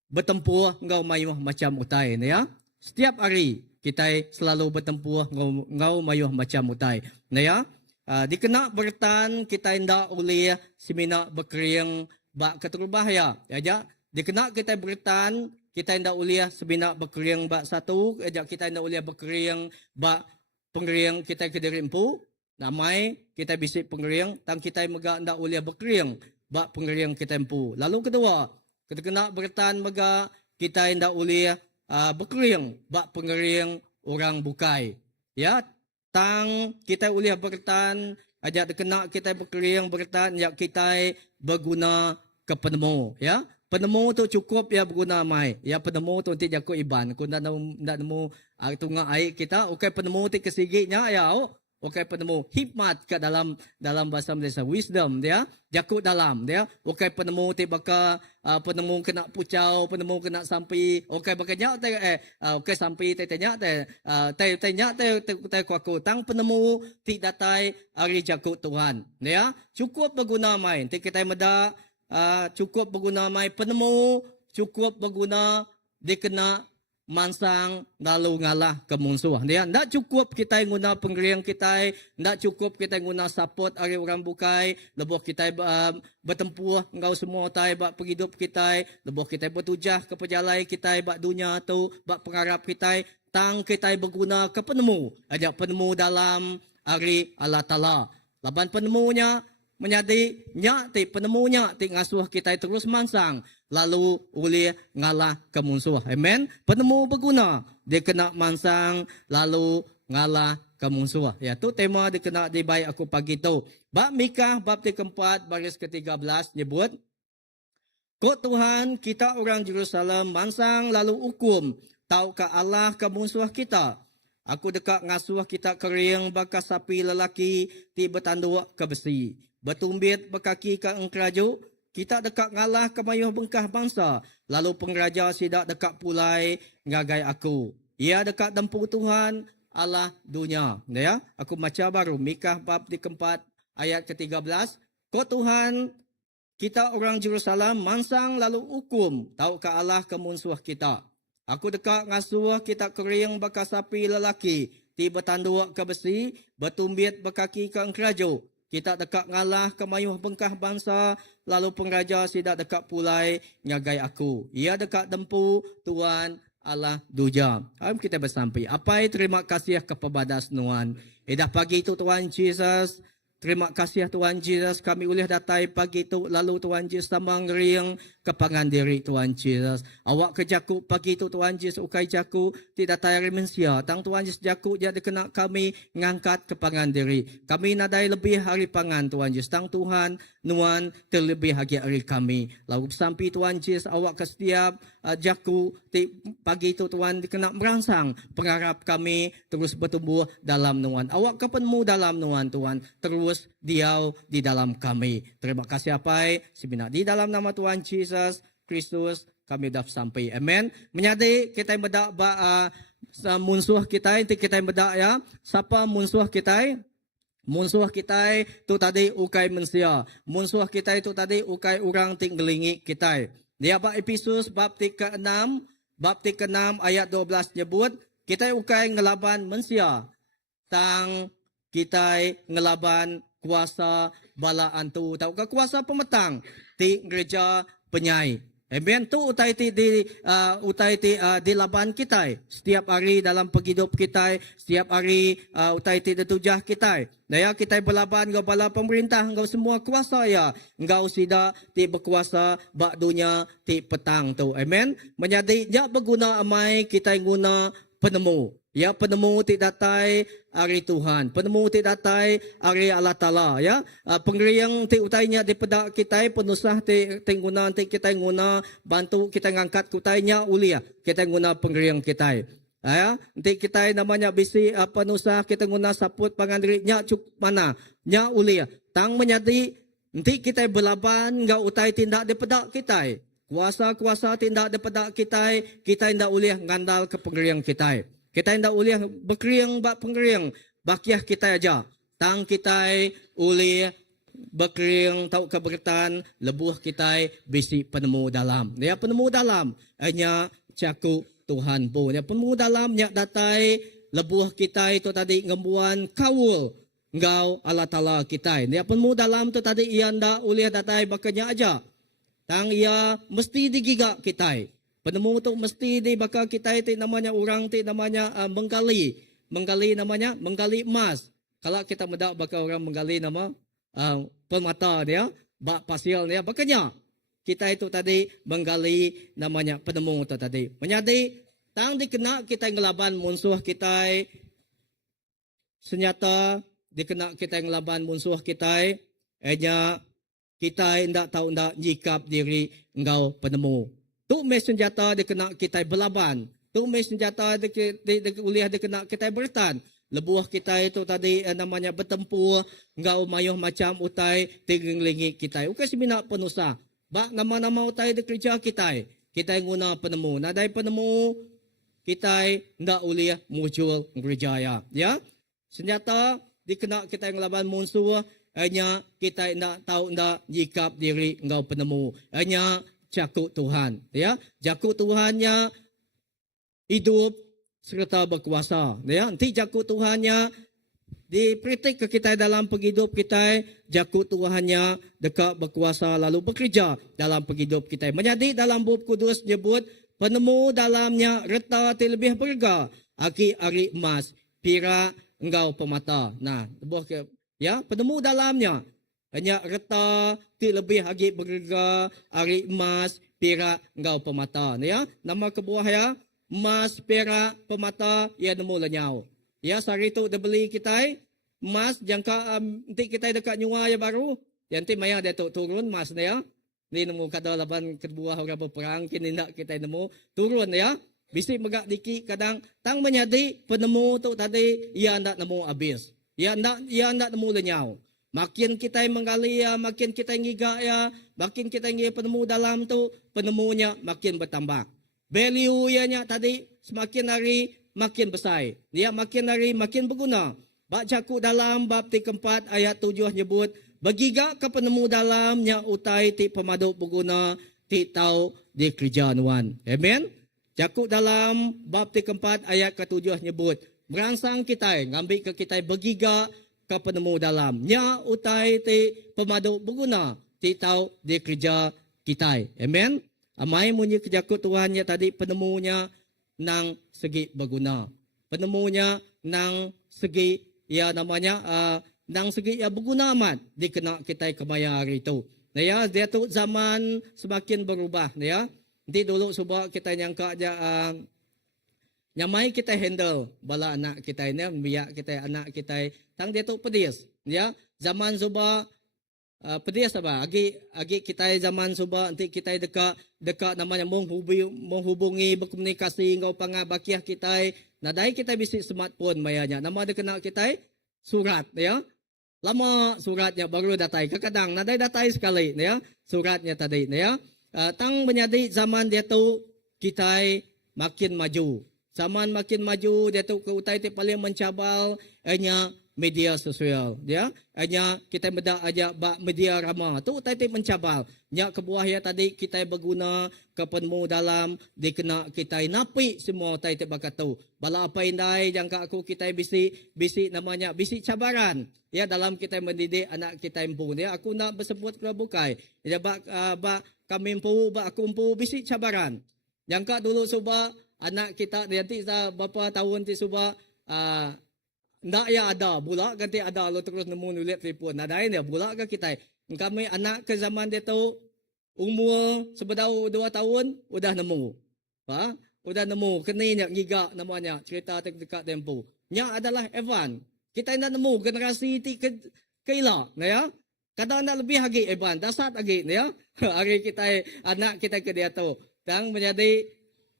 bertempur ngau mayuh macam utai ya. Setiap hari kita selalu bertempur ngau mayuh macam utai ya. Dikena bertan kita indak oleh semina berkering bak keterubah ya. Aja dikena kita bertan kita indak oleh semina berkering bak satu aja kita indak oleh berkering bak pengering kita kediri empu. Namai kita bisik pengering tang kita mega indak oleh berkering bak pengering kita empu. Lalu kedua kita kena bertan mega kita indak oleh berkering bak pengering orang bukai. Ya, tang kita boleh bertan ajak kena kita berkering bertan ya kita berguna ke penemu ya. Penemu tu cukup ya berguna mai. Ya penemu tu nanti jaku iban. Ku nak nemu tungga air kita okey penemu ti kesigitnya ya. Okay, penemu hikmat ke dalam bahasa Malaysia, wisdom dia, jakut dalam dia. Okay, penemu ti baka penemu kena pucau, penemu kena sampai. Okay, bakanya okay sampai tanya tanya kuaku tang penemu ti datai ari jakut Tuhan. Dia cukup berguna main. Ti kita meda cukup berguna main penemu, cukup berguna dikena mansang lalu ngalah ke musuh. Dia ndak cukup kita guna penggeriang kita, ndak cukup kita guna support ari orang bukai, lebih kita bertempuh engkau semua tai bak penghidup kita, lebih kita bertujah ke pejalai kita bak dunia tu, bak pengarap kita, tang kita berguna ke penemu, ajak penemu dalam ari Allah Taala. Laban penemunya menjadi nyak ti penemunya ti ngasuh kita terus mansang lalu oleh ngalah ke musuh. Amen. Penemu berguna dia kena mansang lalu ngalah ke musuh. Ya tu tema dia kena dibaik aku pagi tu. Bab Mikah bab 4 baris ke-13 nyebut Kau Tuhan kita orang Jerusalem mansang lalu hukum tahukah Allah ke musuh kita. Aku dekat ngasuh kita kering baka sapi lelaki ti bertanduk ke besi. Bertumbit berkaki ke engkeraju, kita dekat ngalah ke mayuh bengkah bangsa. Lalu pengraja sidak dekat pulai ngagai aku. Ia dekat dempu Tuhan Allah dunia. Ya, aku baca baru Mikah bab 4 ayat ke-13. Kau Tuhan kita orang Jerusalem mansang lalu hukum tahukah Allah ke musuh kita. Aku dekat ngasuh kita kering baka sapi lelaki ti bertanduk ke besi, bertumbit berkaki ke engkeraju. Kita dekat ngalah ke mayuh bengkah bangsa, lalu pengraja sidak dekat pulai ngagai aku. Ia dekat dempu Tuhan Allah duja. Hari kita bersampai. Apa terima kasih kepada Tuhan. Dah pagi itu Tuhan Yesus. Terima kasih Tuhan Yesus. Kami boleh datai pagi itu. Lalu Tuhan Yesus sama ngeriang kepangan diri Tuhan Yesus. Awak kejaku pagi itu Tuhan Yesus. Ukai jaku tidak datai remensia. Tang Tuhan Yesus jaku jadi kena kami ngangkat kepangan diri. Kami nadai lebih hari pangan Tuhan Yesus. Tang Tuhan nuan terlebih hari hari kami. Lalu sampai Tuhan Yesus awak ke setiap jaku pagi itu Tuhan kena merangsang pengharap kami terus bertumbuh dalam nuan. Awak kepenmu dalam nuan Tuhan. Terus diau di dalam kami. Terima kasih apai. Sebenarnya di dalam nama Tuhan Yesus Kristus kami dah sampai. Amen. Menyadari kita bedak musuh kita, kita bedak ya. Siapa musuh kita? Musuh kita itu tadi ukai manusia. Musuh kita itu tadi ukai orang tinggelingi kita. Dia bab Efesus bab 6 ayat 12 nyebut kita ukai ngelaban manusia. Tang kita ngelaban kuasa bala antu. Tahu ke kuasa pemetang ti gereja penyai. Amen. Tu utai ti di laban kita. Setiap hari dalam penghidup kita, setiap hari utai ti detujah kita. Daya kita berlaban ngau bala pemerintah, ngau semua kuasa ya. Ngau sida ti berkuasa bak dunia ti petang tu. Amen. Menjadi jak berguna amai kita guna penemu. Ya penemu ti datai ari Tuhan. Penemu ti datai ari Allah Taala ya. Penggeriang ti utainya di pedak kita penusah ti guna ti kita guna bantu kita ngangkat kutainya ulia. Kita guna penggeriang kita. Ya, nanti kita namanya bisi penusah kita guna saput pangandirinya cuk mana nya ulia. Tang menyadi nanti kita belaban ngau utai tindak di pedak kita. Kuasa-kuasa tindak di pedak kita ndak ulia ngandal ke penggeriang kita. Kita tidak boleh berkeriang bak penggeriang. Bakiah kita aja. Tang kita boleh berkeriang tahu keberatan. Lebuh kita bisi penemu dalam. Dia penemu dalam. Hanya cakup Tuhan pun. Dia penemu dalam. Nyak datai. Lebuh kita itu tadi ngembuan kawul. Engkau Allah Ta'ala kita. Dia penemu dalam tu tadi. Ia tidak boleh datai bakanya aja. Tang ia mesti digigak kita. Penemu tu mesti di bakal kita itu namanya orang tu namanya menggali namanya menggali emas. Kalau kita mendak bakal orang menggali nama permata dia, bak pasir dia, bakanya kita itu tadi menggali namanya penemu tu tadi. Menjadi tang dikena kita ngelaban musuh kita senyata dikena kita ngelaban musuh kita hanya kita hendak tahu hendak jikap diri engkau penemu. Tu mes senjata dia kena kita berlaban. Tu mes senjata dia kuliah dia kena kita bertahan. lebuh kita itu tadi namanya bertempur, engkau mayuh macam utai tingling kita. Ukai semina penusa. Bak nama-nama utai di kerja kita. Kita guna penemu. Nadai penemu kita ndak uliah muncul gerjaya. Ya. Senjata dikena kita yang laban musuh, hanya kita ndak tahu ndak jikap diri engkau penemu. Hanya jakut Tuhan. Ya. Jakut Tuhannya hidup serta berkuasa. Ya, nanti jakut Tuhannya diperitik ke kita dalam penghidup kita, jakut Tuhannya dekat berkuasa lalu bekerja dalam penghidup kita. Menjadi dalam buku kudus nyebut penemu dalamnya reta lebih berharga, aki ari emas, pira engkau pemata. Nah, ya, penemu dalamnya hanya reta lebih lagi berharga, ari emas, pira engkau pemata. Ya, nama kebuah ya. Emas, perak, pemata, ia nemu lenyau. Ya, sehari itu dia beli kita, emas, jangka nanti kita dekat nyua ya baru. Nanti maya dia turun emas ya. Ni nemu kada laban kedua orang berperang, kini nak kita nemu turun ya. Bisi megak diki kadang tang menyadi penemu tu tadi ia ndak nemu habis. Ia ndak nemu lenyau. Makin kita menggali ya, makin kita ngiga ya, makin kita ngi penemu dalam tu, penemunya makin bertambah. Value ianya tadi semakin hari makin besar. Dia makin hari makin berguna. Bacaku dalam bab 4 ayat 7 nyebut, bagiga ke penemu dalamnya utai ti pemaduk berguna ti tahu di kerja nuan. Amen. Jaku dalam bab 4 ayat ke-7 nyebut, merangsang kita ngambil ke kita bagiga ke penemu dalamnya utai ti pemaduk berguna ti tahu di kerja kita. Amen. Amai munyi kejakut Tuhannya tadi penemunya nang segi berguna. Penemunya nang segi ya namanya nang segi ya berguna amat dikena kita kemaya hari itu. Nah ya, dia tu zaman semakin berubah ya. Nanti dulu sebab kita nyangka aja nyamai kita handle bala anak kita ini, biak kita anak kita tang dia tu pedis ya. Zaman sebab pedis apa? Agi kita zaman suba nanti kita dekat namanya menghubungi berkomunikasi ngau pangabakiah kita. Nadai kita bisi smartphone mayanya. Nama dia kena kita surat ya. Lama suratnya baru datai. Kadang nadai datai sekali ya. Suratnya tadi ya. Tang menjadi zaman dia tu kita makin maju. Zaman makin maju dia tu ke utai ti paling mencabal hanya media sosial ya, hanya kita beda aja bak media ramah tu tadi mencabal nya kebuah ya tadi kita berguna ke penemu dalam dikena kita napi semua tadi bakat tu bala apa indai jangka aku kita bisi namanya bisi cabaran ya dalam kita mendidik anak kita impun ya. Aku nak bersebut ke bukai ya bak kami impu bak aku impu bisi cabaran jangka dulu suba anak kita nanti berapa tahun ti suba ndak ya ada bulak ganti ada lo terus nemu nulis telefon nadain dia bulak ke kita kami anak ke zaman dia tu umur sebedau 2 tahun udah nemu udah nemu keninya giga namanya cerita dekat tempo nya adalah Evan kita nak nemu generasi ti keila ya kadang nak lebih lagi Evan dasar lagi ya hari kita anak kita ke dia tu tang menjadi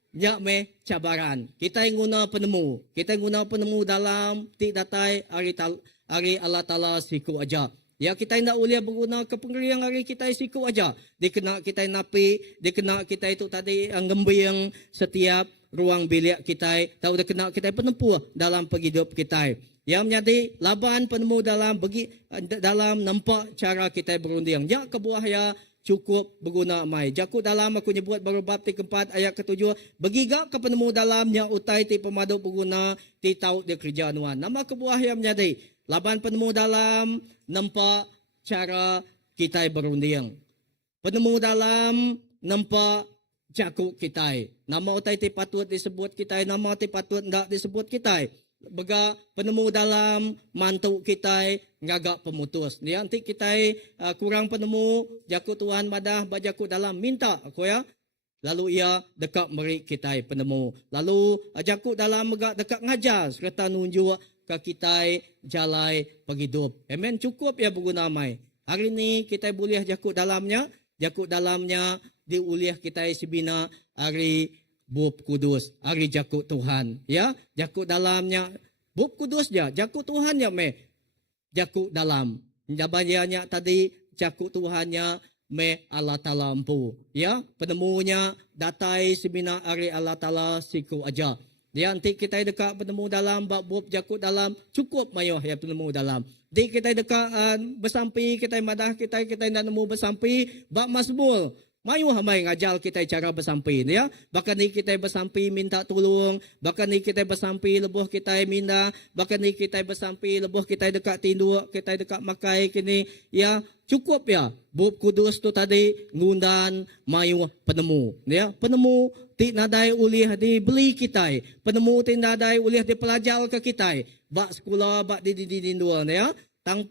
nya me cabaran. Kita guna penemu. Kita guna penemu dalam ti datai hari Allah Taala siku aja. Ya kita nak ulia berguna ke penggeriang hari kita siku aja. Dikena kita napi, dikena kita itu tadi ngembiang setiap ruang bilik kita. Tahu dikena kita penempuh dalam penghidup kita. Yang menjadi laban penemu dalam nampak cara kita berunding. Ya kebuah ya cukup berguna mai. Jakut dalam aku nyebut baru bab 4 ayat ke-7. Begiga ke penemu dalamnya utai ti pemaduk berguna ti tahu dia kerja nuan. Nama kebuah yang menjadi laban penemu dalam nampak cara kita berunding. Penemu dalam nampak jakut kita. Nama utai ti patut disebut kita, nama ti patut ndak disebut kita. Bega penemu dalam mantu kita ngagak pemutus. Dia nanti kita kurang penemu jakut Tuhan madah bajaku dalam minta aku ya. Lalu ia dekat meri kita penemu. Lalu jakut dalam megak dekat ngajar serta nunjuk ke kita jalai penghidup. Amen. Cukup ya berguna mai. Hari ini kita boleh jakut dalamnya diuliah kita sebina hari Bub Kudus, hari jakut Tuhan. Ya, jakut dalamnya Bub kudus dia, jaku Tuhannya me jaku dalam. Jabannya tadi jaku Tuhannya me Allah Ta'ala empu. Ya, penemunya datai semina ari Allah Ta'ala siku aja. Dia nanti kita dekat penemu dalam bab jaku dalam cukup mayo ya penemu dalam. Di kita dekat bersampi kita madah kita nak nemu bersampi bab Mazmur. Mayu hamai ngajar kita cara bersampi ya. Bahkan ni kita bersampi minta tolong, bahkan ni kita bersampi lebuh kita minda, bahkan ni kita bersampi lebuh kita dekat tinduk, kita dekat makai kini ya cukup ya. Bub kudus tu tadi ngundan mayu penemu ya. Penemu ti nadai ulih dibeli kita. Penemu ti nadai ulih dipelajar ke kita. Bak sekolah bak di dua ya. Tang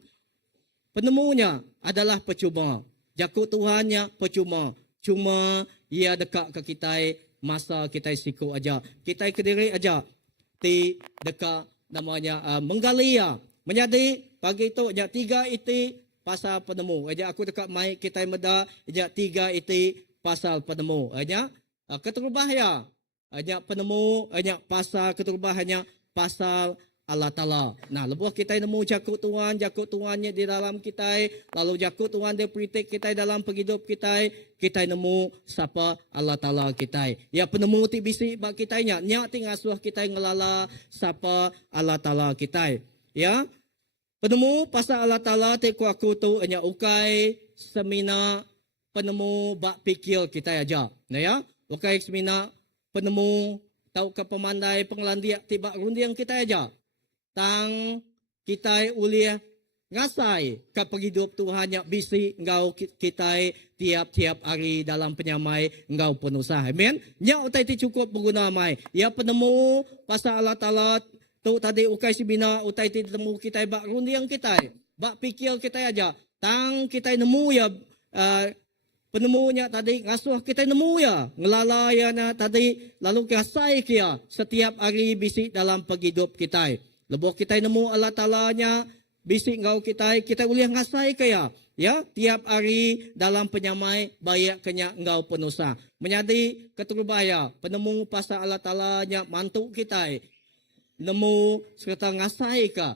penemunya adalah percuma. Jaku Tuhannya percuma. Cuma ia dekat ke kita masa kita siku aja. Kita kediri aja. Ti dekat namanya menggali ya. Menjadi pagi tu aja 3 iti pasal penemu. Aja aku dekat mai kita meda aja 3 iti pasal penemu. Aja keterubah ya. Aja penemu aja pasal keterubahannya pasal Allah Ta'ala. Nah, lebuh kita nemu jakut Tuhannya di dalam kita, lalu jakut Tuhan dia pritik kita dalam penghidup kita nemu siapa Allah Ta'ala kita. Ya penemu ti bisi bak kita nya ti ngasuh kita ngelala siapa Allah Ta'ala kita. Ya, penemu pasal Allah Ta'ala ti ku aku tu nya ukai semina penemu bak pikir kita aja. Nah ya, ukai semina penemu tahu ke pemandai penglandiak tiba rundiang kita aja. Tang kita uliah ngasai ke penghidup Tuhan yang bisi engkau kita tiap-tiap hari dalam penyamai engkau penusa. Amin. Nya utai ti cukup berguna mai. Ya penemu pasal Allah Ta'ala tu tadi ukai sibina utai ti temu kita bak rundiang kita. Bak pikir kita aja. Tang kita nemu ya penemunya tadi ngasuh kita nemu ya. Ngelala ya na tadi lalu kasai kia setiap hari bisi dalam penghidup kita. Lebuh kita nemu Allah Ta'ala-nya, bisik engkau kita boleh ngasai kaya. Ya, tiap hari dalam penyamai, bayak kenya engkau penusa. Menjadi keterubaya, penemu pasal Allah Ta'ala-nya mantuk kita. Nemu serta ngasai ka.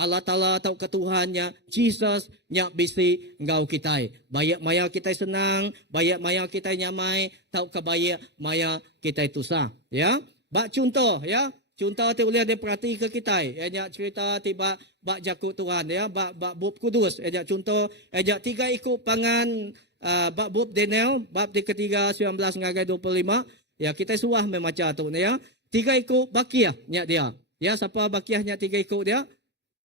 Allah Ta'ala tahu ke Tuhannya, Jesus nya bisik engkau kita. Bayak maya kita senang, bayak maya kita nyamai, tahu ke bayak maya kita itu sah. Ya, bak contoh ya. Contoh tu boleh dia perhati ke kita. Ejak cerita tiba bak jakut Tuhan ya, bak bub kudus. Ejak contoh, ejak 3 ikut pangan bak bub Daniel, bab di ketiga 19 ngagai 25. Ya kita suah membaca tu ya. 3 ikut bakiah nya dia. Ya siapa bakiahnya 3 ikut dia?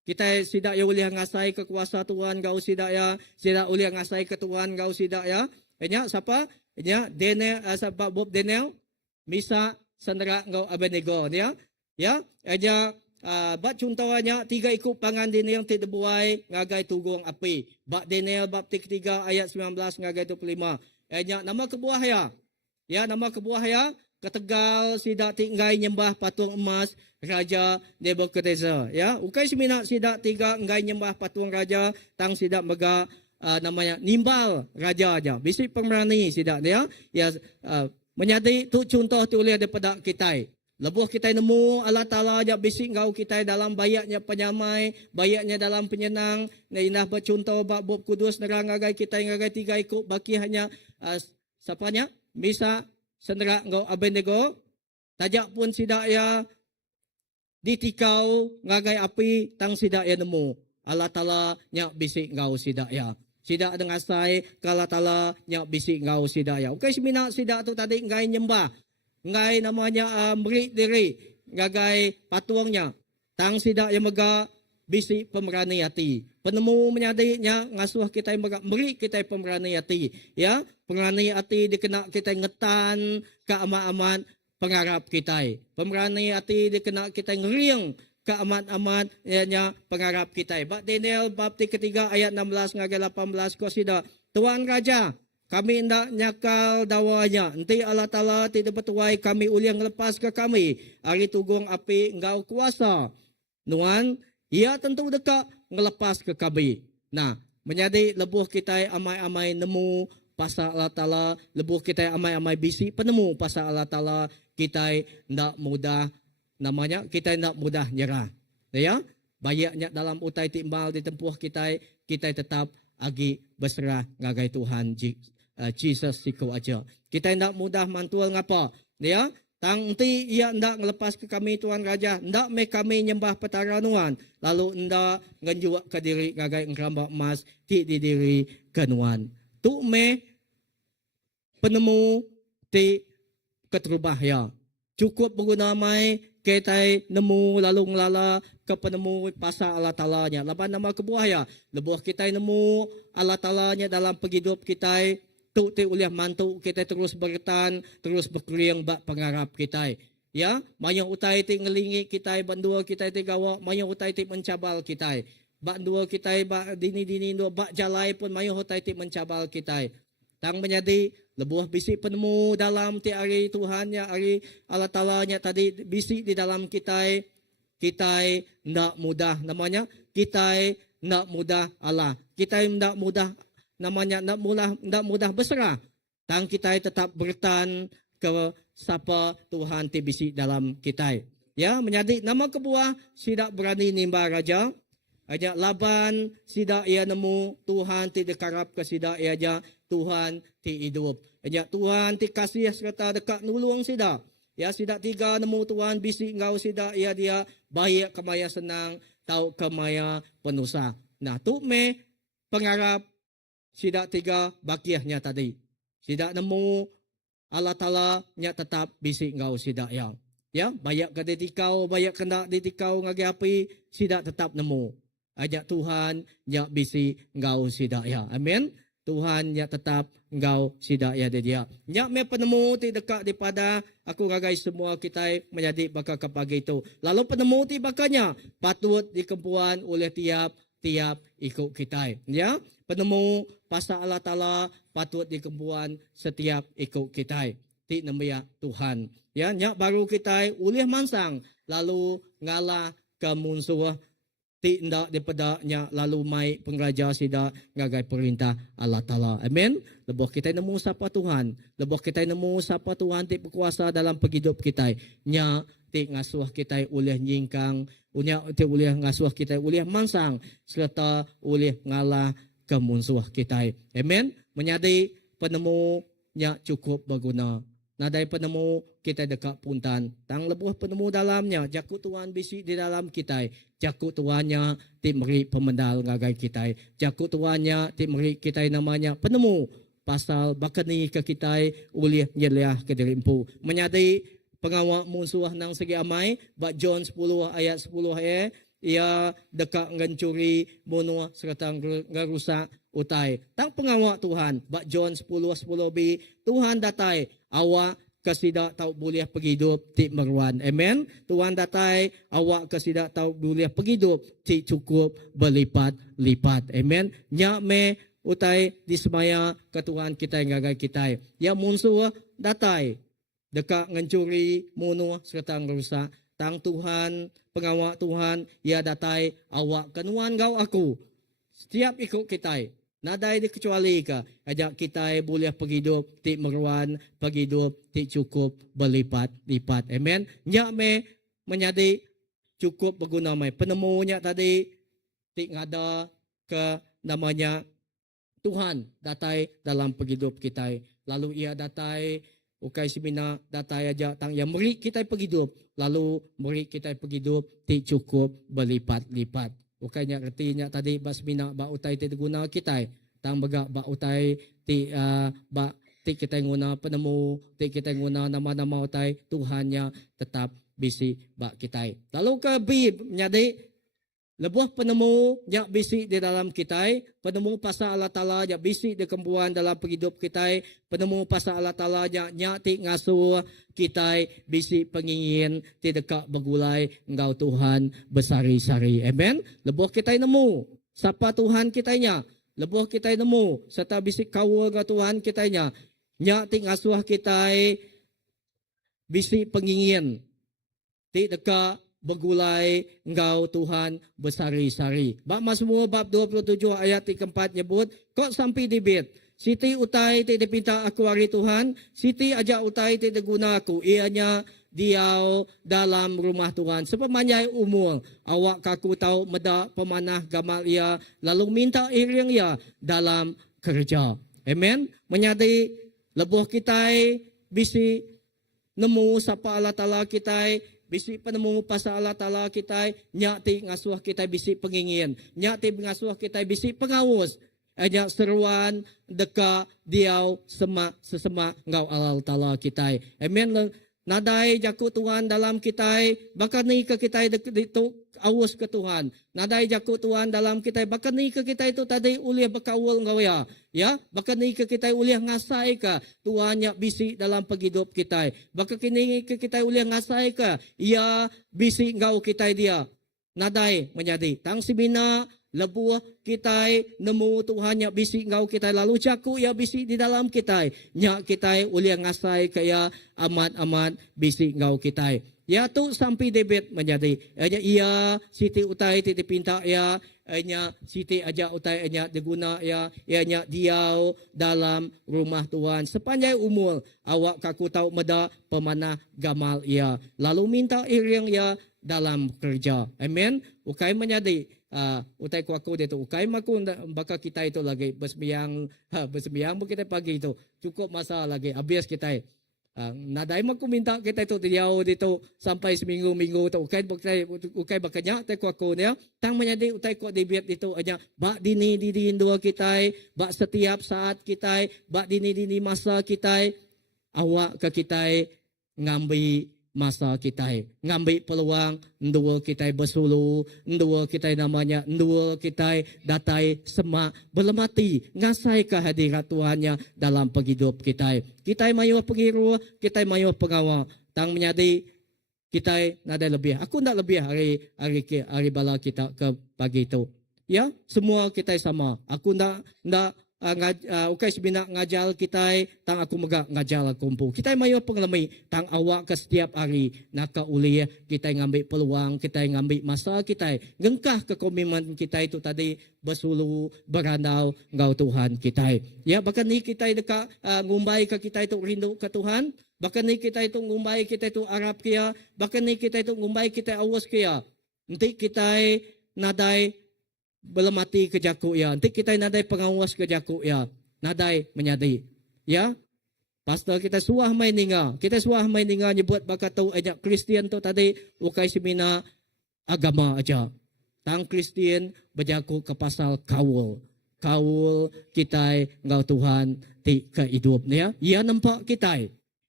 Kita sidak ya boleh ngasai kekuasa Tuhan kau sidak ya, sidak boleh ngasai ke Tuhan kau sidak ya. Ejak siapa? Ejak Daniel sebab bub Daniel, Misa, Sandra kau Abednego ya. Ya, aja bab contohnya 3 ikut pangan Daniel ti debuai ngagai tugung api. Bab Daniel bab 3 ayat 19 ngagai 25. Aja nama kebuah ya. Ya, nama kebuah ya. Ketegal sidak tinggai nyembah patung emas Raja Nebukadnezar. Ya, ukai semina sidak 3 ngai nyembah patung raja tang sidak mega namanya nimbal raja aja. Bisi pemberani sidak dia. Ya, menjadi tu contoh tu oleh daripada kita. Lebuh kita nemu Allah Ta'ala ajak bisik engkau kita dalam bayaknya penyamai, bayaknya dalam penyenang, indah bercontoh bab bub kudus nerang agai kita ngagai 3 ikut baki hanya siapanya? Misa, Sandra engkau Abednego, tajak pun sidak ya ditikau ngagai api tang sidak ya nemu. Allah Ta'ala nyak bisik engkau sidak ya. Sidak dengan sai, Allah Ta'ala nyak bisik engkau sidak ya. Okey semina sidak tu tadi ngai nyembah. Ngai namanya merik diri ngagai patuangnya tang sidak yang mega bisi pemberani hati penemu menyadinya ngasuh kita yang mega merik kita pemberani hati ya pemberani hati dikena kita ngetan keaman-aman pengarap kita pemberani hati dikena kita ngeriang keaman-aman nya pengarap kita bab Daniel bab 3 ayat 16 ngagai 18 ko sida Tuan Raja kami hendak nyakal dawanya. Nanti Allah Ta'ala tidak bertuai kami uliang lepas ke kami. Hari tugung api engkau kuasa. Nuan, ia tentu dekat ngelepas ke kami. Nah, menjadi lebuh kita amai-amai nemu pasal Allah Ta'ala. Lebuh kita amai-amai bisi penemu pasal Allah Ta'ala. Kita hendak mudah namanya kita nak mudah nyerah. Ya, banyaknya dalam utai timbal ditempuh kita tetap agi berserah ngagai Tuhan Jesus siku aja. Kita nak mudah mantul ngapa? Ya, tang ti ia ndak ngelepas ke kami Tuhan Raja, ndak me kami nyembah petaranuan, lalu ndak ngenjuak ke diri ngagai ngrambak emas ti di diri kenuan. Tu me penemu ti keterubah ya. Cukup pengguna mai kita nemu lalu ngelala ke penemu pasal Allah Ta'ala-nya. Laban nama kebuah ya. Lebuah kita nemu Allah Ta'ala-nya dalam penghidup kita. Tu ti uliah mantu kita terus bertan, terus berkeriang bak pengarap kita. Ya, mayang utai ti ngelingi kita, bandua kita ti gawa, mayang utai ti mencabal kita. Bak dua kita, bak dini dua, bak jalai pun mayang utai ti mencabal kita. Tang menjadi lebuah bisi penemu dalam ti ari Tuhannya, ari Allah Ta'ala-nya tadi bisi di dalam kita ndak mudah namanya, kita ndak mudah Allah, kita ndak mudah namanya, ndak mudah berserah. Tang kita tetap bertan ke sapa Tuhan ti bisi dalam kita. Ya, menjadi nama kebuah sidak berani nimba raja. Aja Laban sidak ia nemu Tuhan ti dekarap ke sidak ia aja Tuhan ti hidup. Aja Tuhan ti kasih serta dekat nulung sidak. Ya sidak tiga nemu Tuhan bisi ngau sidak ia dia baik kemaya senang tau kemaya penusa. Nah tu me pengarap sidak tiga bakiahnya tadi. Sidak nemu Allah Ta'ala nya tetap bisi ngau sidak ya. Ya bayak ke ditikau, bayak kena ditikau ngagi api sidak tetap nemu. Ajak Tuhan nya bisi ngau sidak ya. Amin. Tuhan nya tetap ngau sidak ya dia. Nya me penemu ti dekat daripada aku gagai semua kita menjadi bakal ke pagi itu. Lalu penemu ti bakanya patut dikempuan oleh tiap ikut kita. Ya, penemu pasal Allah Ta'ala patut dikempuan setiap ikut kita. Ti namanya Tuhan. Ya, nya baru kita oleh mansang lalu ngalah ke musuh ti ndak daripadanya lalu mai pengraja sida ngagai perintah Allah Ta'ala. Amin. Lebuh kita nemu sapa Tuhan. Lebuh kita nemu sapa Tuhan ti berkuasa dalam penghidup kita. Nya ti ngasuh kita oleh nyingkang. Nya ti oleh ngasuh kita oleh mansang. Serta oleh ngalah ke musuh kita. Amin. Menjadi penemu nya cukup berguna. Nadai penemu kita dekat puntan. Tang lebuh penemu dalamnya. Jaku Tuhan bisi di dalam kita. Jaku Tuhannya ti meri pemendal ngagai kita. Jaku Tuhannya ti meri kita namanya penemu. Pasal bakani ke kita ulih nyeliah ke diri empu. Menyadai pengawak musuh nang segi amai. Bak John 10 ayat 10 ia dekat ngancuri bunuh serta ngarusak utai. Tang pengawak Tuhan. Bak John 10:10b. Tuhan datai awak kesidak tau boleh pergi hidup ti meruan. Amen. Tuhan datai awak kesidak tau boleh pergi hidup ti cukup berlipat-lipat. Amen. Nya me utai disemaya ke Tuhan kita ngagai kita. Ya musuh datai dekat ngancuri bunuh serta ngarusak. Tang Tuhan, pengawak Tuhan, ia datai awak kenuan gau aku. Setiap ikut kita. Nadai dikecuali ke. Ajak kita boleh pergi hidup, ti meruan, pergi hidup, ti cukup berlipat-lipat. Amen. Nya me menjadi cukup berguna mai. Penemunya tadi, ti ngada ke namanya Tuhan datai dalam pergi hidup kita. Lalu ia datai ukai simina datai aja tang yang meri kita pergi hidup. Lalu meri kita pergi hidup ti cukup berlipat-lipat. Ukainya artinya tadi bas mina ba utai ti guna kita. Tang baga ba utai ti ba ti kita guna penemu, ti kita guna nama-nama utai Tuhannya tetap bisi ba kita. Lalu ke bib nyadi lebuh penemu nya bisi di dalam kita, penemu pasal Allah Ta'ala nya bisi di kembuan dalam penghidup kita, penemu pasal Allah Ta'ala nya ti ngasuh kita bisi pengingin ti dekat bergulai engkau Tuhan besari-sari. Amen. Lebuh kita nemu siapa Tuhan kita nya, lebuh kita nemu serta bisi kawal ke Tuhan kita nya ti ngasuh kita bisi pengingin ti dekat bergulai engkau Tuhan besari-sari. Bab Mazmur bab 27 ayat 4 nyebut, kok sampai dibit. Siti utai ti dipinta aku hari Tuhan, siti aja utai ti deguna aku. Ianya diau dalam rumah Tuhan. Sepanjang umur, awak kaku tahu meda pemanah gamal ia, lalu minta iring ia dalam kerja. Amen. Menyadari lebuh kita bisi nemu sapa Allah Ta'ala kita, bisi penemu pasal Allah Ta'ala kita, nyati ngasuh kita bisi pengingin, nyati ngasuh kita bisi pengawas, nyak seruan deka diau sesama ngau Allah Ta'ala kita. Amen. Nadai jaku Tuhan dalam kita, bahkan ni ke kita itu awas ke Tuhan. Nadai jaku Tuhan dalam kita, bahkan ni ke kita itu tadi uliah berkawal ngau ya. Ya, bahkan ni ke kita uliah ngasai ke Tuhan yang bisi dalam penghidup kita. Bahkan kini ke kita uliah ngasai ke, ia bisi ngau kita dia. Nadai menjadi tang sibina lebuh kita nemu Tuhan yang bisi ngau kita, lalu caku ya bisi di dalam kita, nyak kita uliah ngasai kaya amat bisi ngau kita. Ya tu sampai debit menjadi ia siti utai titi pinta ya, nya siti aja utai nya diguna ya, nya diau dalam rumah Tuhan sepanjang umur, awak kaku tahu meda pemanah gamal ia, lalu minta iring ya dalam kerja. Amen. Ukai menjadi utai kuaku dia tu ukai maku baka kita itu lagi bersembiang kita pagi itu cukup masa lagi habis kita. Nadai maku minta kita itu diau dito sampai seminggu tu ukai bakanya utai kuaku dia tang menjadi utai kuak debit itu aja bak dini dua kita, bak setiap saat kita, bak dini masa kita, awak ke kita ngambil masa kita, ngambil peluang, ndua kita bersulu, ndua kita namanya, ndua kita datai semak berlemati, ngasai kehadirat Tuhannya dalam penghidup kita. Kita mayu pengiru, kita mayu pengawa, tang menjadi kita nada lebih. Aku nak lebih hari bala kita ke pagi itu. Ya, semua kita sama. Aku nak ukai sebina ngajal kita, tang aku megak ngajal kumpul. Kita mayu pengalami tang awak ke setiap hari naka uliah kita ngambil peluang, kita ngambil masa kita, ngengkah ke komitmen kita itu tadi bersulu berandau ngau Tuhan kita. Ya, bahkan ni kita dekat ngumbai ke kita itu rindu ke Tuhan, bahkan ni kita itu ngumbai kita itu Arab kia, bahkan ni kita itu ngumbai kita awas kia. Nanti kita nadai belum mati ke jaku ya. Nanti kita nadai pengawas ke jaku ya. Nadai menyadai. Ya. Pastor kita suah main ninga. Kita suah main ninga nyebut baka tahu ajak Kristian tu tadi ukai semina agama aja. Tang Kristian berjaku ke pasal kawul. Kawul kita ngau Tuhan ti ke hidup ya. Ia nampak kita.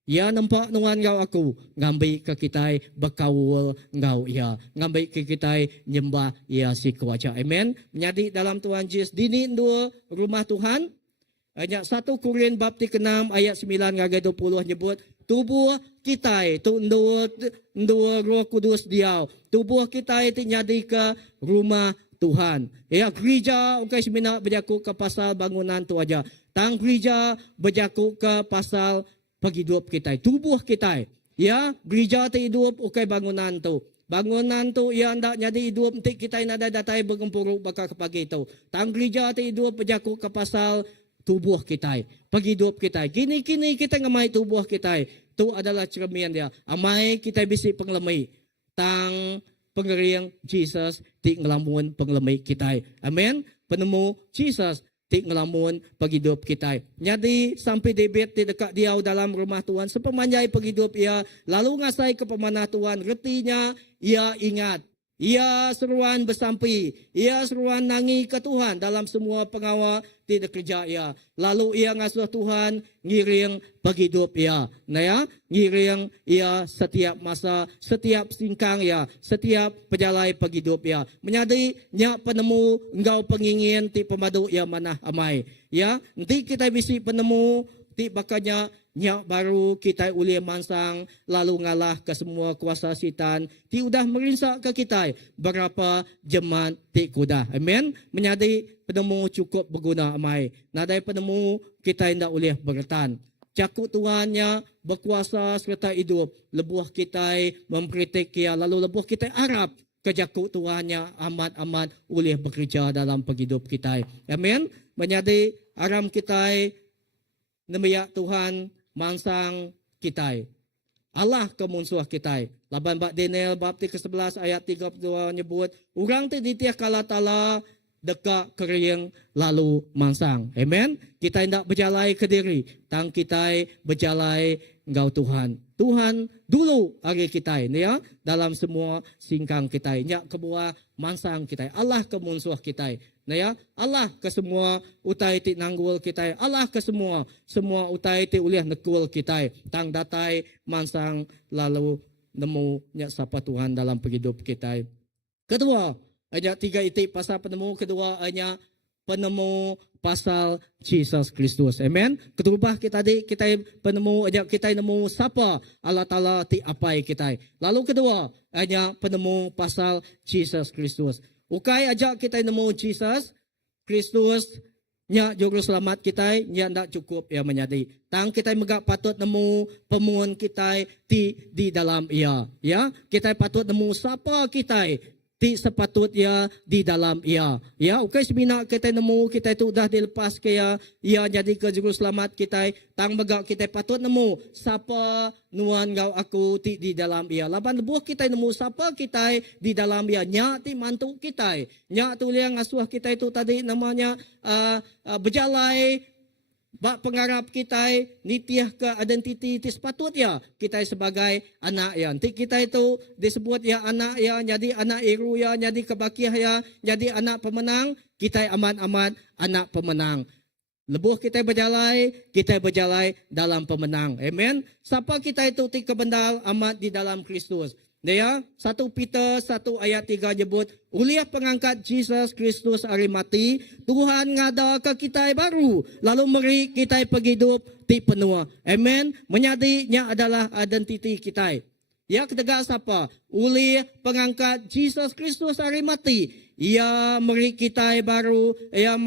Ya nampak nuan ngau aku ngambil ke kita berkawul ngau ya, ngambil ke kita nyembah ya si kuaca. Amen. Menjadi dalam Tuhan Yesus dini dua rumah Tuhan. Ayat 1 Korin bab 6 ayat 9 ngagai 20 nyebut tubuh kita itu dua Roh Kudus diau. Tubuh kita itu nyadi ke rumah Tuhan. Ya gereja ukai semina berjaku ke pasal bangunan tu aja. Tang gereja berjaku ke pasal penghidup kita, tubuh kita. Ya, gereja tu hidup ukai bangunan tu. Bangunan tu ya ndak jadi hidup nanti kita nada datai bergempuruk bakal ke pagi tu. Tang gereja tu hidup berjaku ke pasal tubuh kita, penghidup kita. Kini kita ngamai tubuh kita. Tu adalah cermian dia. Amai kita bisi penglemai. Tang pengering Jesus ti ngelamun penglemai kita. Amen. Penemu Jesus ti ngelamun penghidup kita. Jadi sampai debit di dekat dia dalam rumah Tuhan. Sepemanjai penghidup ia. Lalu ngasai ke pemanah Tuhan. Retinya ia ingat. Ia seruan bersampai. Ia seruan nangi ke Tuhan dalam semua pengawal tidak kerja ia. Lalu ia ngasuh Tuhan ngiring penghidup ia. Nah ya, ngiring ia setiap masa, setiap singkang ia, setiap pejalai penghidup ia. Menyadari nyak penemu engkau pengingin ti pemadu ia manah amai. Ya, nanti kita bisi penemu ti bakanya nyak baru kita uli mansang lalu ngalah ke semua kuasa setan ti udah merinsak ke kita berapa jeman ti kuda. Amen. Menyadari penemu cukup berguna amai. Nadai penemu kita tidak boleh bertan. Cakut Tuhannya berkuasa serta hidup. Lebuh kita memperitik ia lalu lebuh kita harap kejakut Tuhannya amat boleh bekerja dalam penghidup kita. Amen. Menyadari aram kita nemiak Tuhan mansang kita. Allah kemunsuh kita. Laban bab Daniel bab 11 ayat 32 nyebut, orang tu ditiah kala tala dekat kering lalu mansang. Amen. Kita hendak berjalai ke diri. Tang kita berjalai engkau Tuhan. Tuhan dulu hari kita ya, dalam semua singkang kita. Nyak kebuah mansang kita. Allah kemunsuh kita. Ya, Allah ke semua utai ti nanggul kita. Allah ke semua utai ti uliah nekul kita. Tang datai mansang lalu nemu nyak sapa Tuhan dalam hidup kita. Kedua, hanya 3 itik pasal penemu. Kedua, hanya penemu pasal Jesus Kristus. Amen. Ketubah kita penemu, hanya kita nemu siapa Allah Ta'ala ti apai kita. Lalu kedua, hanya penemu pasal Jesus Kristus. Ukai ajak kita nemu Jesus Kristus nya juru selamat kita, nya ndak cukup ya menjadi. Tang kita megak patut nemu pemuan kita di dalam ia. Ya, kita patut nemu siapa kita ti sepatutnya di dalam ia. Ya, ukai sebina kita nemu kita itu dah dilepas ke ia jadi ke juru selamat kita. Tang megak kita patut nemu siapa nuan ngau aku ti di dalam ia. Laban lebuh kita nemu siapa kita di dalam ia. Nya ti mantu kita. Nya tu liang asuh kita itu tadi namanya berjalai bak pengarap kita nitiah ke identiti ti sepatutnya kita sebagai anak ya. Nanti kita itu disebut ya anak ya, jadi anak iru ya, jadi kebakiah ya, jadi anak pemenang. Kita amat-amat anak pemenang. Lebuh kita berjalai dalam pemenang. Amen. Siapa kita itu ti kebendal amat di dalam Kristus. Ya, 1 Peter 1 ayat 3 nyebut, uliah pengangkat Jesus Kristus hari mati, Tuhan ngada ke kita baru, lalu meri kita pergi hidup ti penua. Amen. Menyadinya adalah identiti kita. Ya, ketegak siapa? Uliah pengangkat Jesus Kristus hari mati. Ia meri kita baru, ia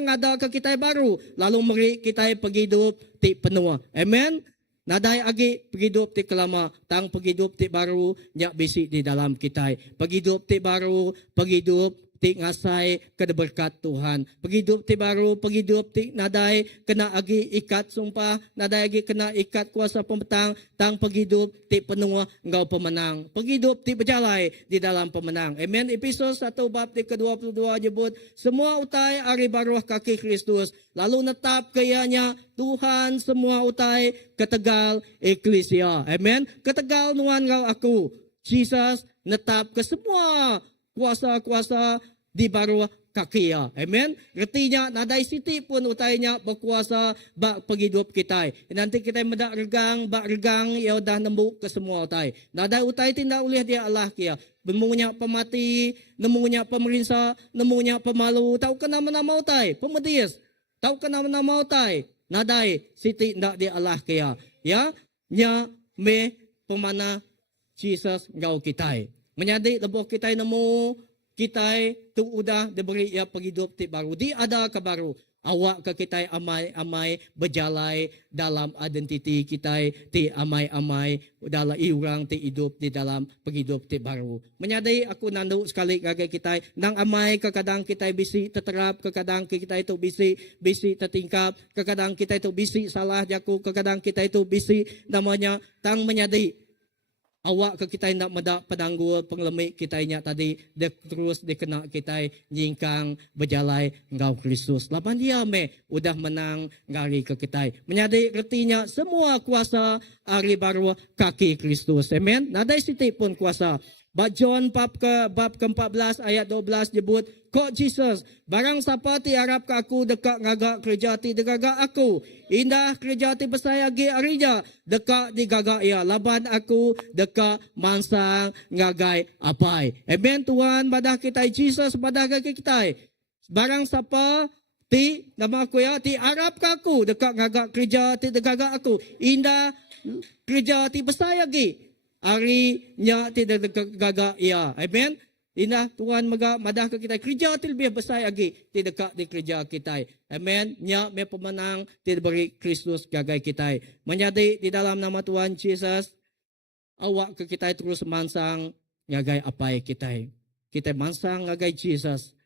ngada ke kita baru, lalu meri kita pergi hidup ti penua. Amen. Nadai agi paghidup ti kelama, tang paghidup ti baru nya bisi di dalam kita. Paghidup ti baru, paghidup ti ngasay kada berkat Tuhan. Paghidup ti baru, paghidup ti nadai kena agi ikat sumpah, nadai agi kena ikat kuasa pemetang, tang paghidup ti penuh engkau pemenang. Paghidup ti berjalai di dalam pemenang. Amen. Efesus 1 bab ti ke-22 nyebut, semua utai ari baruah kaki Kristus, lalu netap kayanya Tuhan semua utai ketegal eklesia. Amen. Ketegal nuan ngau aku. Jesus netap ke semua kuasa-kuasa di bawah kaki ya. Amen. Artinya nadai siti pun utainya berkuasa bak penghidup kita. Nanti kita mendak regang ya dah nembu ke semua utai. Nadai utai tindak ulih dia Allah kia. Nemunya pemati, nemunya pemerintah, nemunya pemalu. Tahu ke nama-nama utai? Pemedis. Tahu ke nama-nama utai? Nadai siti ndak dia Allah kia. Ya, nya me pemana Jesus ngau kita. Menyadi lebuh kita nemu kita tu udah diberi ya penghidup ti baru. Di ada ke baru. Awak ke kita amai-amai berjalai dalam identiti kita ti amai-amai dalam iurang ti hidup di dalam penghidup ti baru. Menyadari aku nandu sekali gagai kita nang amai kadang kita bisi terterap, kadang kita itu bisi tertingkap, kadang kita itu bisi salah jaku, kadang kita itu bisi namanya tang menyadari awak ke kita nak medak penanggul pengelemik kita nya tadi terus dikena kita nyingkang berjalai engkau Kristus. Lapan dia udah menang ngari ke kita. Menyadari artinya semua kuasa ari baru kaki Kristus. Amen. Nadai siti pun kuasa. John bab ke-14 ayat 12 nyebut, kok Jesus, barang siapa ti harap ke aku dekat ngagak kerja ti degagak aku. Indah kerja ti besar agi arija dekat digagak ia. Laban aku dekat mansang ngagai apai. Amen Tuhan, badah kita Jesus badah kaki kita. Barang siapa ti nama aku ya ti harap ke aku dekat ngagak kerja ti degagak aku. Indah kerja ti besar agi. Ari nya tidak gaga ia. Amen. Indah Tuhan madah ke kita kerja ti lebih besar lagi ti dekat di kerja kita. Amen. Nya me pemenang ti beri Kristus gagai kita. Menyadi di dalam nama Tuhan Jesus awak ke kita terus mansang ngagai apai kita. Kita mansang ngagai Jesus.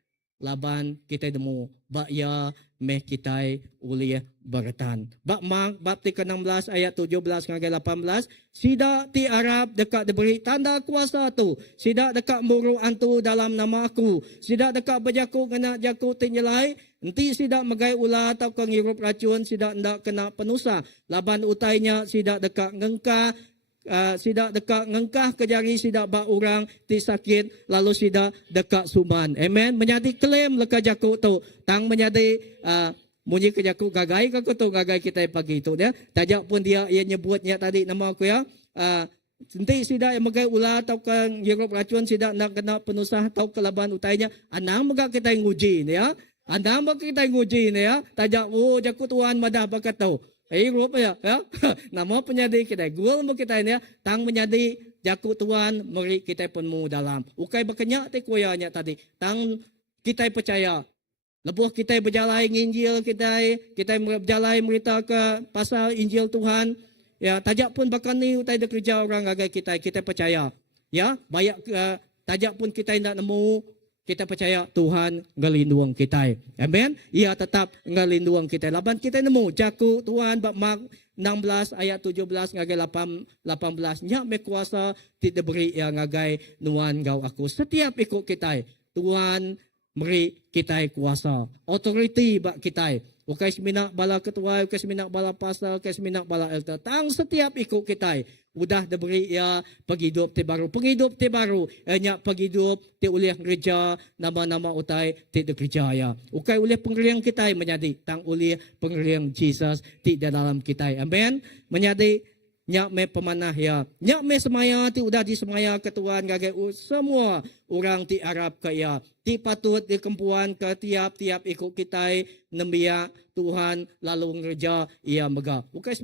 laban kita demo bak ya meh kita ulih beratan. Bak Mark bab 16 ayat 17 hingga 18, sida ti Arab dekat diberi tanda kuasa tu, sida dekat muru antu dalam nama aku, sida dekat berjaku kena jaku ti nyelai, nanti sida megai ular atau ngirup racun, sida ndak kena penusa, laban utainya sida dekat ngengkah sida dekat ngengkah ke jari sida bak orang ti sakit lalu sida dekat suman. Amen. Menjadi klaim leka jaku tu. Tang menjadi munyi ke jaku gagai ke tu gagai kita pagi tu dia. Tajak pun dia ia nyebutnya tadi nama aku ya. Nanti sida yang megai ular atau ke ngirup racun sida nak kena penusah atau kelaban utainya. Anang megak kita nguji ni ya. Anang megak kita nguji ni ya. Tajak jaku tuan madah bakat tu. Rup ya, nama penyadi kita, gul mo kita ini, tang menyadi jaku tuan, meri kita pun mu dalam. Ukai berkenyak te kuayanya tadi, tang kita percaya, lebuh kita berjalan Injil kita berjalan berita ke pasal Injil Tuhan, ya tajak pun bahkan ni utai de kerja orang agai kita percaya, ya banyak tajak pun kita tidak nemu. Kita percaya Tuhan ngelindung kita. Amen. Ia tetap ngelindung kita. Laban kita nemu jaku Tuhan bab Mark 16 ayat 17 ngagai 18. Nya me kuasa tidak beri yang ngagai nuan gau aku. Setiap ikut kita. Tuhan beri kita kuasa. Authority bak kita. Ukai seminak bala ketua, ukai seminak bala pasal, ukai seminak bala elder. Tang setiap ikut kita. Udah diberi ya penghidup ti baru. Penghidup ti baru. Nya penghidup ti ulih gereja nama-nama utai ti de gereja ya. Ukai ulih pengeriang kita menjadi tang ulih pengeriang Jesus ti dalam kita. Amen. Menjadi nya me pemanah ya. Nya me semaya ti udah di semaya ketuan gagai semua orang ti Arab kaya. Ti patut di kempuan ke tiap-tiap ikut kita nembia Tuhan lalu gereja ia mega. Ukai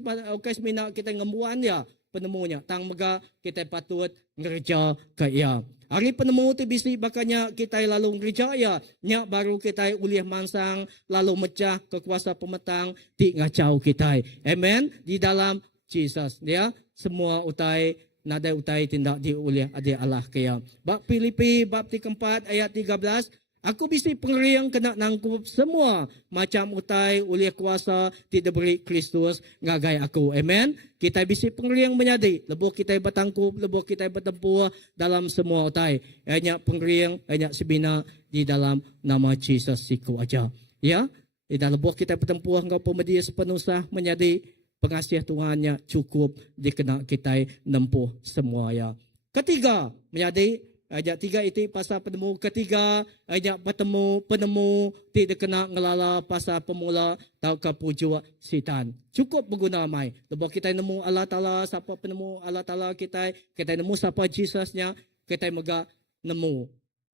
semina kita ngembuan ya. Penemunya tang mega kita patut ngerja ke ia. Hari penemu tu bisi bakanya kita lalu ngerja ya. Nya baru kita ulih mansang lalu mecah kekuasa pemetang ti ngacau kita. Amen. Di dalam Jesus ya. Semua utai nada utai tindak diulih adi Allah kaya. Bab Filipi bab 4 ayat 13. Aku bisi pengeriang kena nangkup semua macam utai ulih kuasa tidak beri Kristus ngagai aku. Amen. Kita bisi pengeriang menyadi. Lebuh kita bertangkup, lebuh kita bertempur dalam semua utai. Hanya pengeriang, hanya sebina di dalam nama Jesus siku aja. Ya. Di dalam lebuh kita bertempur engkau pemedia sepenuhnya menyadi pengasih Tuhannya cukup dikena kita nempuh semua ya. Ketiga menyadi ayat 3 itu pasal penemu. Ketiga ayat penemu tidak kena ngelala pasal pemula tau kepujuk sitan. Cukup berguna mai. Lepas kita nemu Allah Ta'ala, siapa penemu Allah Ta'ala kita nemu siapa Jesusnya, kita mega nemu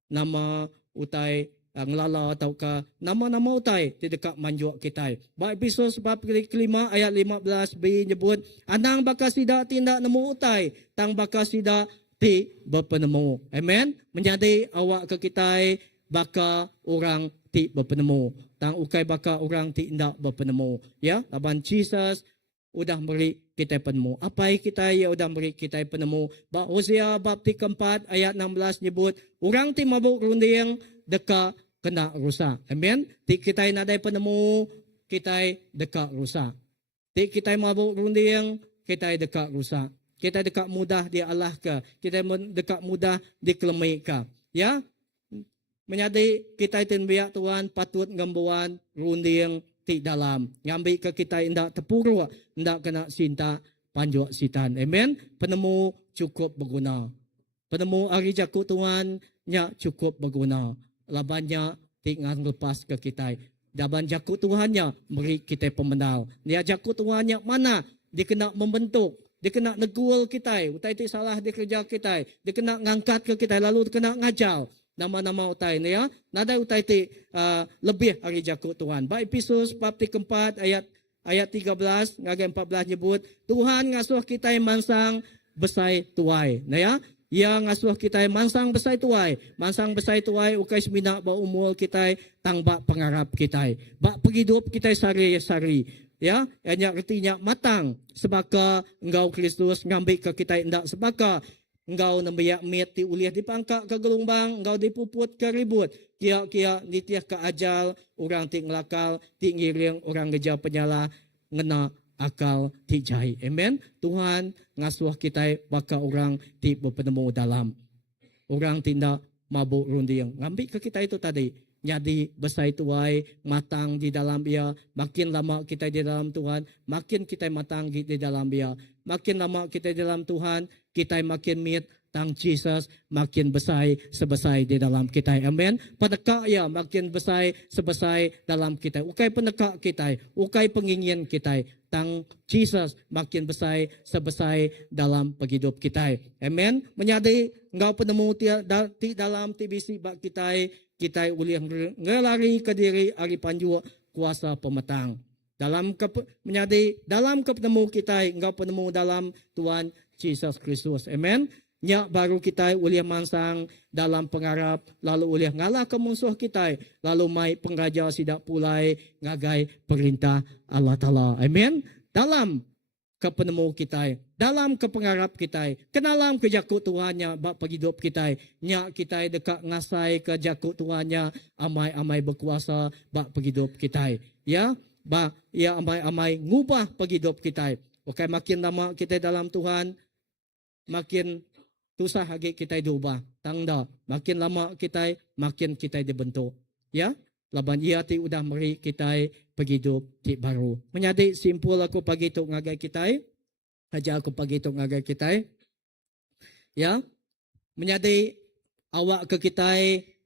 nama utai ngelala atau ke nama-nama utai di dekat manjuk kita. Baik episod sebab kelima ayat 15b nyebut, anang bakal sida tindak nemu utai, tang bakal sida ti berpenemu. Amen. Menjadi awak ke kita baka orang ti berpenemu. Tang ukai baka orang ti ndak berpenemu. Ya, laban Jesus udah beri kita penemu. Apa kita ya udah beri kita penemu. Bab Hosea bab 4 ayat 16 nyebut, orang ti mabuk runding deka kena rusak. Amen. Ti kita nak ada penemu, kita deka rusak. Ti kita mabuk runding, kita deka rusak. Kita dekat mudah di Allah ke. Kita dekat mudah dikelemai ke. Ya. Menyadi kita tinbiak Tuhan patut ngambuan runding ti dalam. Ngambil ke kita indak tepuru. Indak kena cinta panjuk sitan. Amen. Penemu cukup berguna. Penemu hari jaku Tuhan nya cukup berguna. Labannya ti ngan lepas ke kita. Daban jaku Tuhannya beri kita pemenang. Dia jaku Tuhannya mana? Dia kena membentuk. Dia kena negul kita, utai itu salah dia kerja kita. Dia kena ngangkat ke kita, lalu dia kena ngajar nama-nama utai ni ya. Nada utai itu lebih hari jaku Tuhan. Baik episod bab 4 ayat 13 ngagai 14 nyebut, Tuhan ngasuh kita mansang besai tuai. Nah ya, ia ngasuh kita mansang besai tuai. Mansang besai tuai ukai semina ba umur kita tang ba pengarap kita. Ba penghidup kita sari-sari. Ya, hanya artinya matang sebaka engkau Kristus ngambil ke kita indak sebaka engkau nambayak mit ti uliah dipangka ke gelombang, engkau dipuput ke ribut. Kia-kia nitiah ke ajal, orang ti ngelakal, ti ngiring, orang geja penyala, ngena akal ti jai. Amen. Tuhan ngasuh kita baka orang ti berpenemu dalam. Orang tindak mabuk runding. Ngambil ke kita itu tadi. Jadi besar tuai matang di dalam dia. Makin lama kita di dalam Tuhan, makin kita matang di dalam dia. Makin lama kita di dalam Tuhan, kita makin meet tang Jesus, makin besar sebesar di dalam kita. Amen. Penekak ya makin besar sebesar dalam kita. Ukai penekak kita, ukai pengingin kita. Tang Jesus makin besar sebesar dalam hidup kita. Amen. Menyadari engkau penemu ti dalam TBC bak kita ulih ngelari ke diri ari panju kuasa pemetang. Menyadari dalam ketemu kita, engkau penemu dalam Tuhan Jesus Kristus. Amen. Nya baru kita ulih mansang dalam pengarap, lalu ulih ngalah ke musuh kita, lalu mai pengraja sidak pulai ngagai perintah Allah Ta'ala. Amen. Dalam kepenemu kita, dalam kepengarap kita, kenalam ke jakut Tuhannya, bak hidup kita, nya kita dekat ngasai ke jakut Tuhannya, amai-amai berkuasa, bak hidup kita. Ya, ya amai-amai ngubah hidup kita. Oke, makin lama kita dalam Tuhan, makin susah lagi kita diubah. Tangda, makin lama kita, makin kita dibentuk. Ya, laban ia ti udah meri kita hidup ti baru. Menyadi simpul aku pagi tu ngagai kita. Aja aku pagi tu ngagai kita. Ya, menyadi awak ke kita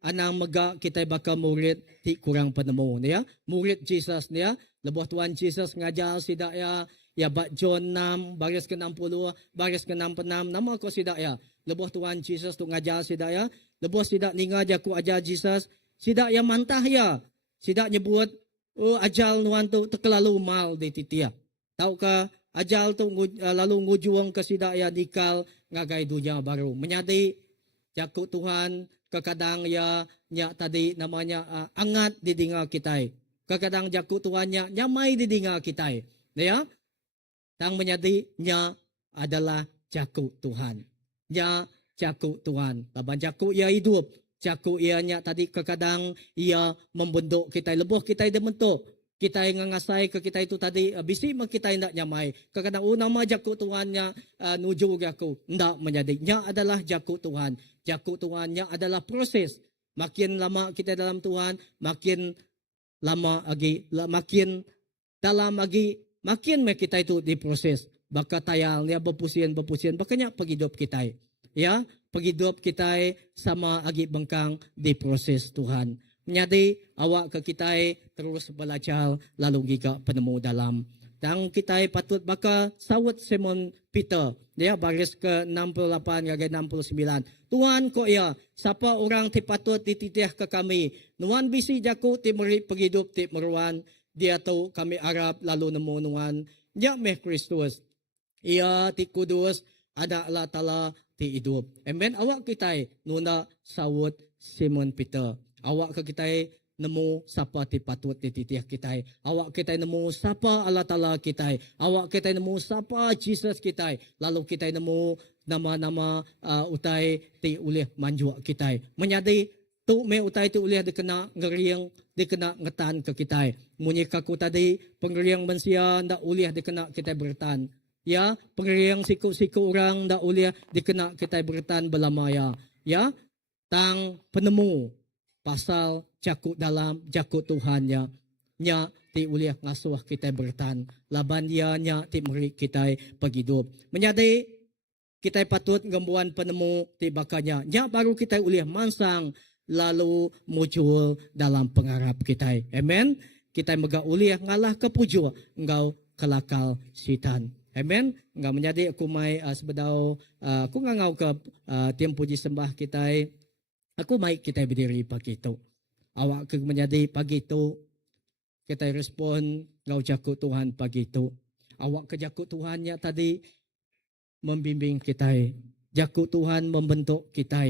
anang mega kita bakal murid ti kurang penemu ya. Murid Jesus ya. Lebuh Tuhan Jesus ngajar sidak ya bak John 6 baris ke 60 baris ke 66 nama aku sidak ya. Lebuh Tuhan Jesus tu ngajar sidak ya. Lebuh sidak ninga jaku ajar Jesus. Sidak yang mantah ya. Sidak nyebut ajal nuan tu terkelalu mal di titia. Tahukah ajal tu lalu ngujuang ke sidak ya dikal ngagai dunia baru. Menyadi jaku Tuhan kekadang ya nya tadi namanya angat di dinga kita. Kekadang jaku Tuhannya nyamai di dinga kita. Ya. Tang menyadi nya adalah jaku Tuhan. Nya jaku Tuhan. Laban jaku ia hidup. Jaku ianya tadi kekadang ia membentuk kita. Lebuh kita dibentuk. Kita yang ngasai ke kita itu tadi. Bisi kita tidak nyamai. Kekadang nama jaku Tuhannya nuju jaku. Tidak menjadi. Nya adalah jaku Tuhan. Jaku Tuhannya adalah proses. Makin lama kita dalam Tuhan. Makin lama lagi. Makin dalam lagi. Makin kita itu diproses. Baka tayalnya berpusian. Bakanya penghidup kita. Ya, penghidup kita sama agi bengkang diproses Tuhan. Menyadi awak ke kita terus belajar lalu giga penemu dalam. Dan kita patut baka sawut Simon Peter. Dia baris ke 68 hingga 69. Tuhan ko ya, siapa orang ti patut dititih ke kami. Nuan bisi jaku ti meri penghidup ti meruan. Dia tahu kami Arab lalu nemu nuan. Ya meh Kristus. Ia ti kudus ada Allah Ta'ala ti hidup. Amen. Awak kita nuna sawut Simon Peter. Awak ke kita nemu siapa ti patut dititih kita. Awak kita nemu siapa Allah Ta'ala kita. Awak kita nemu siapa Jesus kita. Lalu kita nemu nama-nama utai ti ulih manjua kita. Menyadi tu me utai ti ulih dikena ngeriang, dikena ngetan ke kita. Munyi kaku tadi pengeriang mensia ndak ulih dikena kita bertan. Ya, pengeriang siku-siku orang dah uliah dikena kita bertan belamaya. Ya, tang penemu pasal jakut dalam jakut Tuhannya. Nya ti uliah ngasuh kita bertan. Laban dia nya ti meri kita penghidup. Menyadi kita patut ngembuan penemu ti bakanya. Nya baru kita uliah mansang lalu muncul dalam pengarap kita. Amen. Kita mega uliah ngalah kepuju engkau kelakal sitan. Amen. Enggak menjadi aku mai sebedau aku ngangau ke tiang puji sembah kita. Aku mai kita berdiri pagi itu. Awak ke menjadi pagi itu kita respon ngau jakut Tuhan pagi itu. Awak ke jakut Tuhannya tadi membimbing kita. Jakut Tuhan membentuk kita.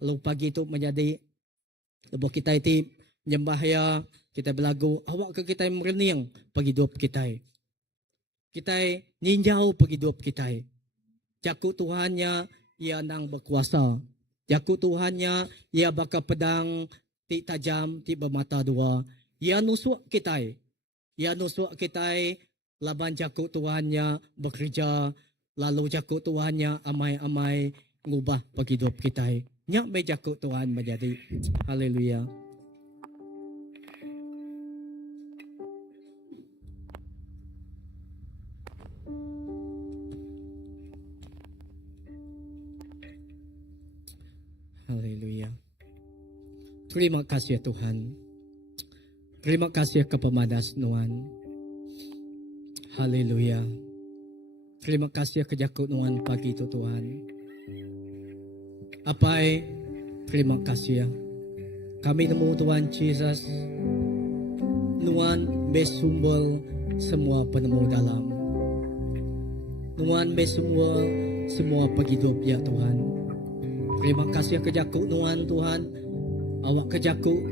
Lalu pagi itu menjadi lebuh kita itu nyembah ya kita belagu. Awak ke kita merening pagi hidup kita. Kita ninjau penghidup kita. Jakut Tuhannya ia nang berkuasa. Jaku Tuhannya, ia baka pedang ti tajam ti bermata dua. Ia nusuk kita. Ia nusuk kita laban jaku Tuhannya bekerja. Lalu jaku Tuhannya amai-amai ngubah paghidup kita. Nya may jaku Tuhan menjadi. Haleluya. Haleluya. Terima kasih ya Tuhan. Terima kasih kepada Tuhan. Haleluya. Terima kasih kejaku Tuhan pagi itu Tuhan. Apai, terima kasih ya. Kami nemu Tuhan Yesus. Tuhan besumbel semua penemu dalam. Tuhan besumbel semua paghidup ya Tuhan. Terima kasih kejaku Tuhan Tuhan. Awak kejaku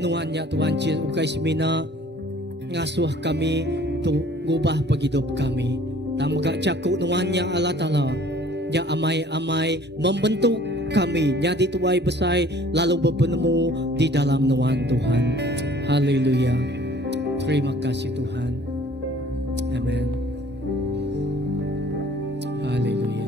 Tuhan ya Tuhan Yesus ukai semina ngasuh kami tu gubah paghidup kami. Tamaga jaku Tuhan ya Allah Ta'ala. Ya amai-amai membentuk kami jadi tuai besar lalu berpenemu di dalam Tuhan Tuhan. Haleluya. Terima kasih Tuhan. Amin. Haleluya.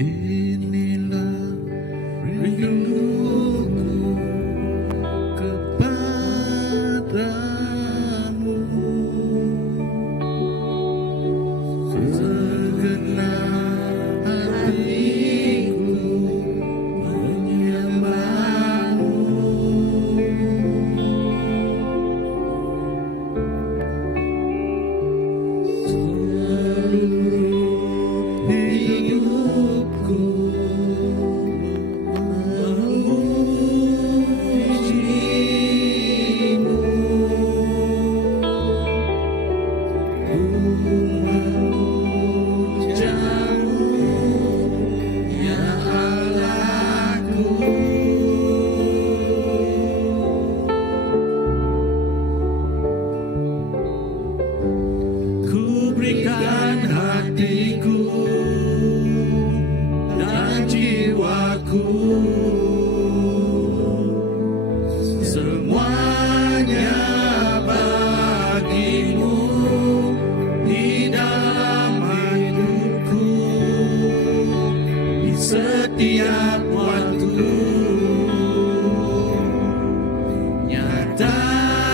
Inilah rinduku kepadamu, segenap hatiku menyembahmu. Seluruh hidupku memujimu, memujamu, ya Allahku. Ku berikan hatiku dan jiwaku, semuanya bagimu di dalam hidupku, di setiap waktu. Nyatakan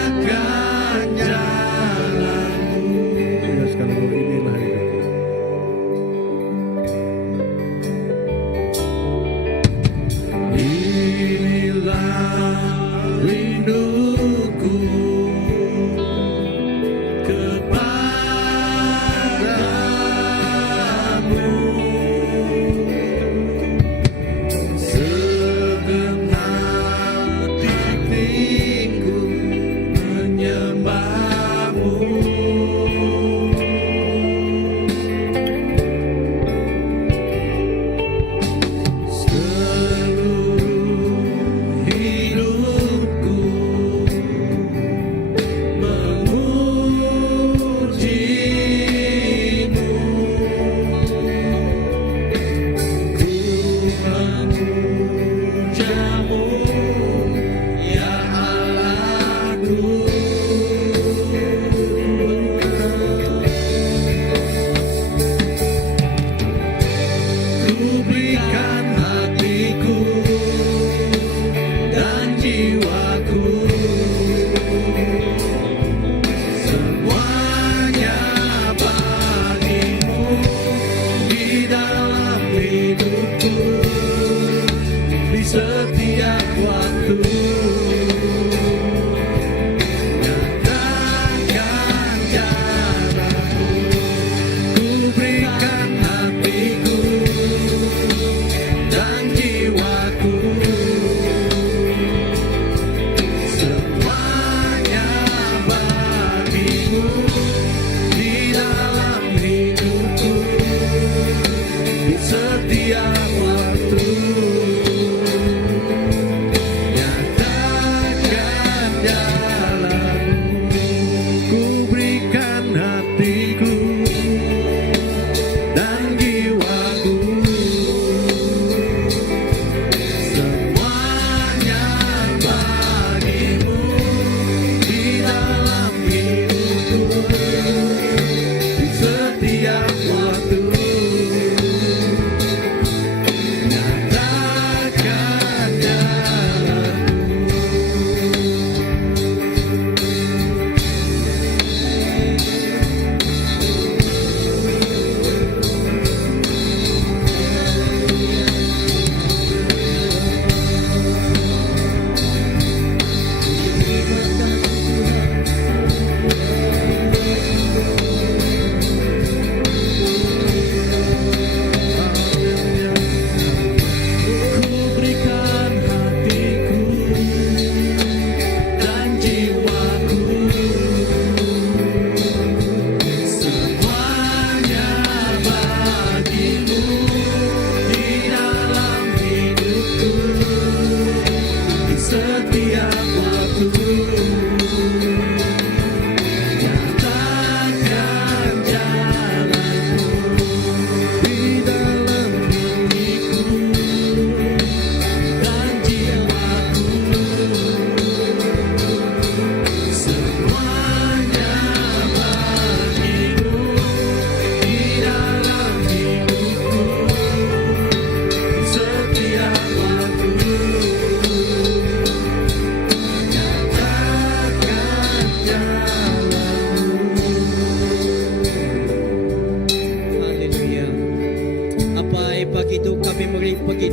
jalanmu. Ya, sekali lagi inilah hidupku. Inilah rinduku kepadamu, segenap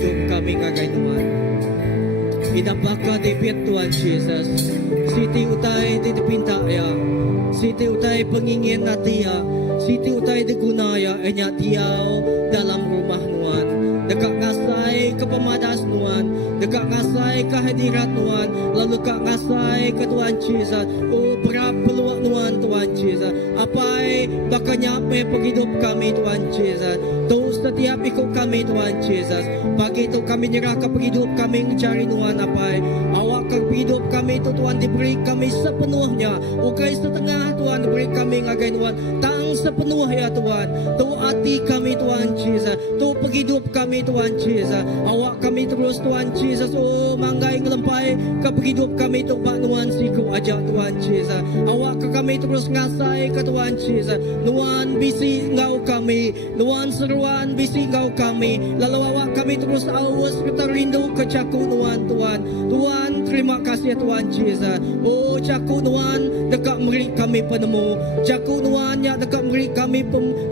hidup kami ngagai Tuhan. Idapaka debit Tuhan Yesus. Siti utai di dipinta ya. Siti utai pengingin natia. Siti utai digunaya enya tiao dalam rumah Tuhan. Dekat ngasai ke pemadas Tuhan. Dekat ngasai ke hadirat Tuhan. Lalu dekat ngasai ke Tuhan Yesus. Oh berat peluang Tuhan Yesus. Apai bakal nyampe penghidup kami Tuhan Yesus. Terus setiap ikut kami Tuhan Yesus. Pagi itu kami nyerahkan penghidup kami mencari Tuhan apai. Awak ke hidup kami itu Tuhan diberi kami sepenuhnya. Bukan setengah Tuhan diberi kami ngagai Tuhan. Tang sepenuh ya Tuhan. Tu hati kami Tuhan Yesus. Tu penghidup kami Tuhan Yesus. Awak kami terus Tuhan Yesus. Oh manggai ngelempai ke penghidup kami tu Pak Tuhan siku ajak Tuhan Yesus. Awak ke kami terus ngasai ke Tuhan Yesus. Tuhan bisi engkau kami. Tuhan seruan bisi engkau kami. Lalu awak kami terus awas kita rindu ke caku Tuhan. Tuhan terima kasih Tuhan Yesus. Oh caku Tuhan dekat beri kami penemu. Caku Tuhan ya dekat beri kami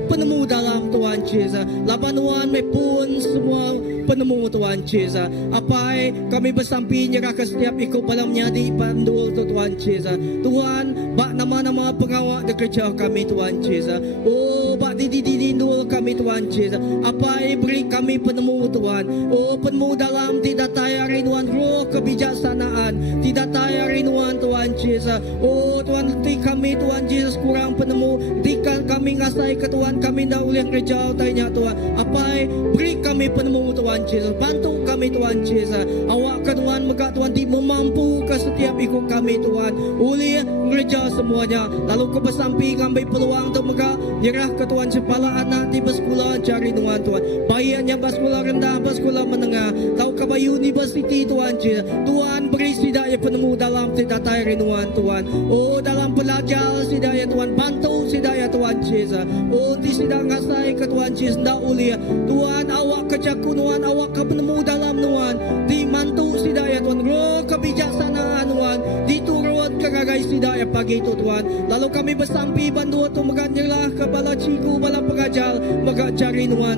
penemu dalam Tuhan Yesus. Lapan Tuhan pun semua penemu Tuhan Yesus. Apai kami bersampi nyerah ke setiap ikut balamnya di pandul Tuhan Yesus. Tuhan bak nama-nama pengawal kerja kami Tuhan Yesus. Oh bak didindul kami Tuhan Yesus. Apai beri kami penemu Tuhan. Oh penemu dalam tidak tayari Tuhan roh kebijaksanaan. Tidak tayari Tuhan Yesus. Oh Tuhan letih kami Tuhan Yesus kurang penemu. Tikan kami ngasai ke Tuhan kami dah ulian kerja tanya Tuhan. Apai beri kami penemu Tuhan Yesus. Bantu kami Tuhan Yesus. Awak ke Tuhan maka Tuhan di memampu ke setiap ikut kami Tuhan. Uli gereja semuanya. Lalu ke bersampi ngambil peluang untuk maka nyerah ke Tuhan kepala anak di bersekolah cari Tuhan. Bayarnya bersekolah rendah, bersekolah menengah. Tahu ke bayi universiti Tuhan Yesus. Tuhan beri sidaya penemu dalam tidak tayari Tuhan. Oh dalam pelajar sidaya Tuhan. Bantu sidaya Tuhan Yesus. Oh di sidang ngasai ke Tuhan Yesus. Ndak ulia. Tuhan awak kecaku Tuhan. Awak ke penemu dalam Tuhan. Di mantu sidaya Tuhan. Roh kebijaksanaan Tuhan. Diturun ke gagai sidaya pagi itu Tuhan. Lalu kami bersampi bandu tu menganyalah ke bala cikgu bala pengajar. Maka cari Tuhan.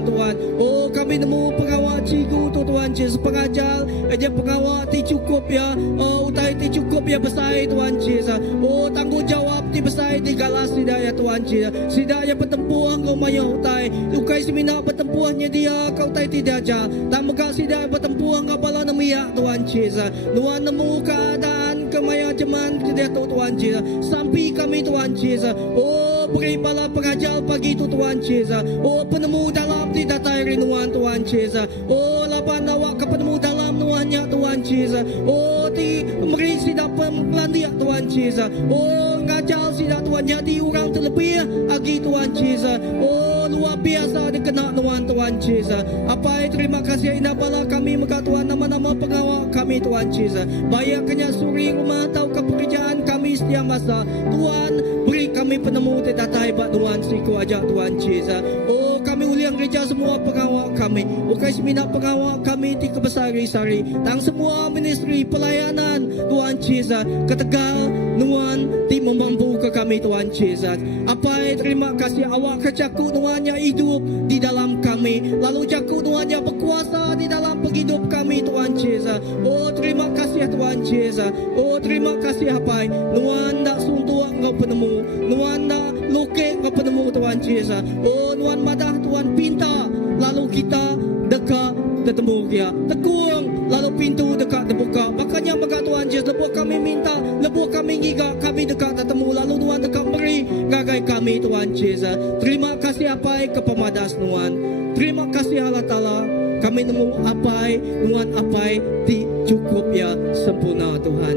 Oh kami nemu pengawal cikgu tu Tuhan Yesus. Pengajar. Dia pengawal ti cukup ya. Oh utai ti cukup ya besar Tuhan Yesus. Oh tanggungjawab ti besar di galas sidaya Tuhan Yesus. Sidaya bertempuh kau maya utai. Ukai semina bertempuhnya dia kau utai tidak aja. Dan maka sidaya bertempuh kau bala nemiak Tuhan Yesus. Tuhan nemu keadaan kemaya jeman dia Tuhan Yesus. Sampai kami Tuhan Yesus. Oh beri bala pengajar pagi itu Tuhan Yesus. Oh penemu dalam tidak tayari Tuhan Yesus. Oh lapan awak ke penemu dalam Tuhannya Tuhan Yesus. Oh ti beri sidak pemelandia Tuhan Yesus. Oh ngajar sidak Tuhan jadi orang terlebih lagi Tuhan Yesus. Oh luar biasa dikenal Tuhan Yesus. Apa terima kasih indah bala kami maka Tuhan nama-nama pengawal kami Tuhan Yesus. Bayar kenya suri rumah atau ke pekerjaan kami setiap masa. Tuhan beri kami penemu tidak hebat Tuhan siku ajak Tuhan Yesus. Oh kami uliang gereja semua pengawal kami. Bukan semina pengawal kami di kebesari-sari. Tang semua ministry pelayanan Tuhan Yesus. Ketegal Tuhan di memampu ke kami Tuhan Yesus. Apa terima kasih awak kecaku Tuhannya hidup di dalam kami. Lalu caku Tuhannya berkuasa di dalam penghidup kami Tuhan Yesus. Oh terima kasih Tuhan Yesus. Oh terima kasih apa Tuhan tak suntuk engkau penemu. Tuhan tak luke engkau penemu Tuhan Yesus. Oh Tuhan madah Tuhan pinta. Lalu kita dekat ketemu dia. Tekung lalu pintu dekat terbuka. Makanya maka Tuhan Yesus lepas kami minta, lepas kami ngiga, kami dekat ketemu. Lalu Tuhan dekat beri gagai kami Tuhan Yesus. Terima kasih apa ke pemadas Tuhan. Terima kasih Allah Ta'ala. Kami nemu apa Tuhan apa di cukup ya sempurna Tuhan.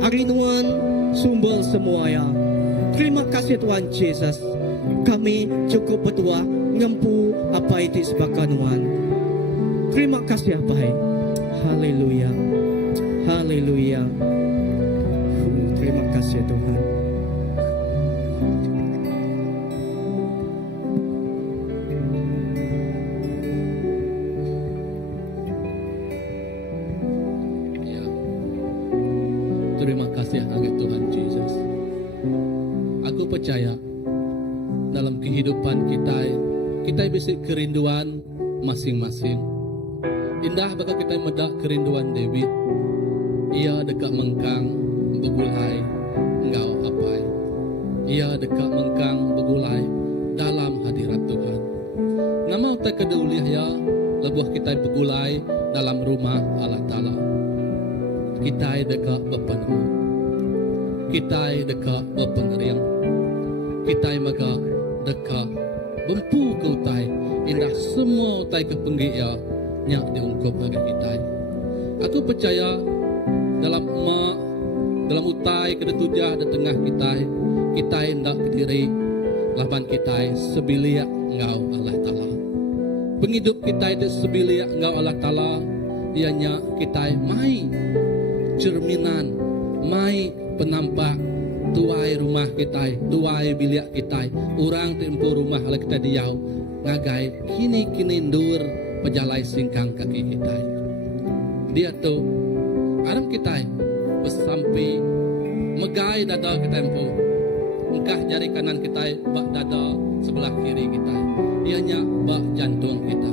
Hari Tuhan sumber semua ya. Terima kasih Tuhan Yesus. Kami cukup berdoa ngempu apa itu sebagai Tuhan. Terima kasih apa. Haleluya. Haleluya. Terima kasih Tuhan. Ya. Terima kasih agar Tuhan Yesus. Aku percaya dalam kehidupan kita bisa kerinduan masing-masing. Indah baka kita medak kerinduan Dewi. Ia dekat mengkang begulai engkau apai. Ia dekat mengkang begulai dalam hadirat Tuhan. Nama utai keduliah ya lebuh kita begulai dalam rumah Allah Ta'ala. Kita dekat berpenemu. Kita dekat berpengeriang. Kita maka dekat bempu ke utai. Indah semua utai kepenggi ya nyak diungkup bagi kita. Aku percaya dalam utai kedetujah di tengah kita hendak berdiri laban kita sebiliak engkau Allah Ta'ala. Penghidup kita itu sebiliak engkau Allah Ta'ala. Ianya kita mai cerminan, mai penampak tuai rumah kita, tuai biliak kita. Orang tempo rumah ala kita diau ngagai kini ndur pejalai singkang kaki kita. Dia tu aram kita bersampai megai dada kita tempo. Engkah jari kanan kita bak dada sebelah kiri kita. Ianya bak jantung kita.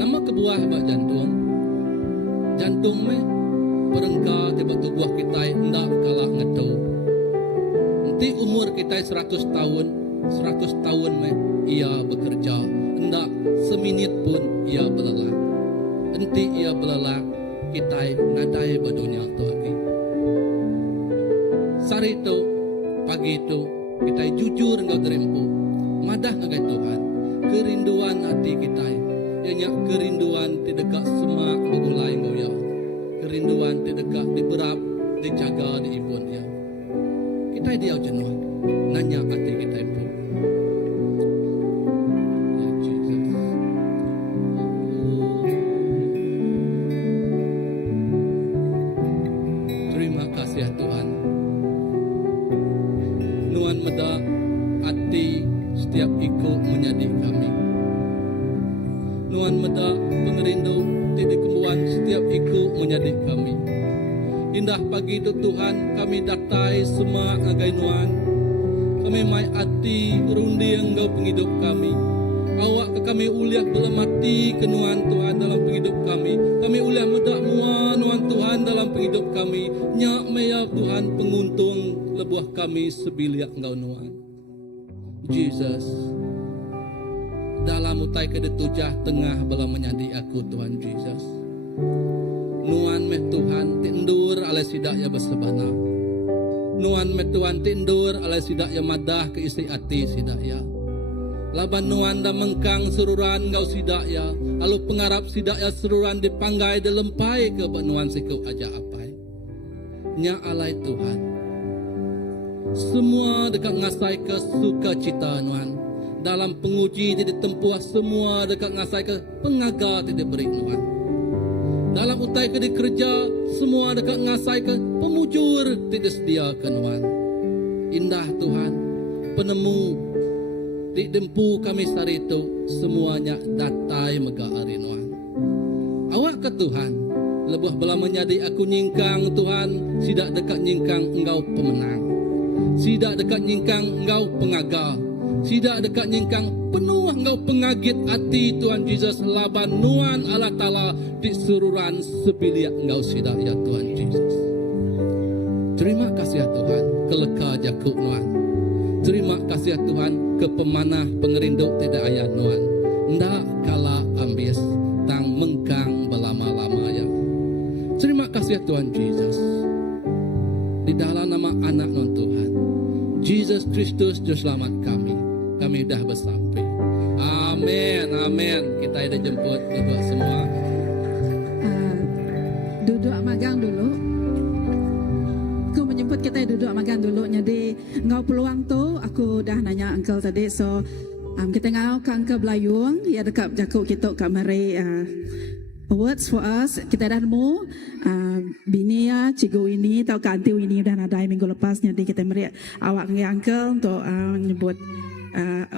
Nama kebuah bak jantung. Jantung meh perengka tiba tubuh kita hendak kalah ngetu. Nanti umur kita 100 tahun, 100 tahun meh ia bekerja. Hendak seminit pun ia belelah. Nanti ia belelah kita nadai badunya tuaki. Sari itu, pagi itu kita jujur engkau terempu. Madah ngagai Tuhan. Kerinduan hati kita. Ianya kerinduan tidak semak begulai engkau ya. Kerinduan tidak diberap, dijaga di ibun ya. Kita dia jenuh. Nanya hati kita itu. Ya Jesus. Terima kasih ya Tuhan. Nuan meda hati setiap ikut menyadi kami. Nuan meda pengerindu tidak kembuan setiap ikut menyadi kami. Indah pagi itu Tuhan kami datai semua agai Nuan. Kami mai hati rundi engkau penghidup kami. Awak ke kami uliah dalam hati ke Nuan Tuhan dalam penghidup kami. Kami uliah medak Nuan Tuhan dalam penghidup kami. Nyak mea Tuhan penguntung lebuah kami sebiliak engkau Nuan. Jesus. Dalam utai kedetujah tengah bala menyadi aku Tuhan Jesus. Nuan meh Tuhan tindur alai sidak ya bersebana. Nuan meh Tuhan tindur alai sidak ya madah ke isi hati sidak ya. Laban Nuan dah mengkang seruran ngau sidak ya. Alu pengarap sidak ya seruran dipanggai dilempai ke Nuan siku aja apai. Nya alai Tuhan. Semua dekat ngasai ke sukacita Nuan. Dalam penguji tidak tempuh semua dekat ngasai ke pengaga tidak beri Nuan. Dalam utai ke dikerja semua dekat ngasai ke pemujur tidak sedia ke Nuan. Indah Tuhan penemu di dempu kami sari itu semuanya datai mega ari Nuan. Awak ke Tuhan lebuh bela menjadi aku nyingkang Tuhan sidak dekat nyingkang engkau pemenang. Sidak dekat nyingkang engkau pengaga. Sidak dekat nyingkang penuh engkau pengagit hati Tuhan Yesus laban Nuan Allah Ta'ala di sururan sebiliak engkau sidak ya Tuhan Yesus. Terima kasih ya Tuhan keleka jakuk Nuan. Terima kasih ya Tuhan ke pemanah pengerindu tidak ayah Nuan. Ndak kala ambis tang mengkang belama-lama ya. Terima kasih ya Tuhan Yesus. Di dalam nama anak non Tuhan Yesus Kristus Juru Selamat kami dah bersampai. Amin, amin. Kita dah jemput duduk semua. Duduk magang dulu. Aku menjemput kita duduk magang dulu. Jadi ngau peluang tu aku dah nanya uncle tadi. So kita ngau ke Uncle Belayung. Ya dekat jakuk kita kat mari awards for us. Kita dah nemu bini ya Cikgu ini atau Aunty ini dah nadai minggu lepas. Jadi kita meri awak dengan uncle untuk menyebut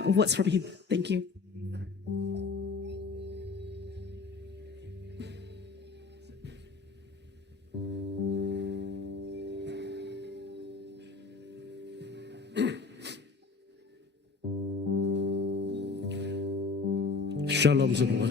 awards from him. Thank you. Shalom semua.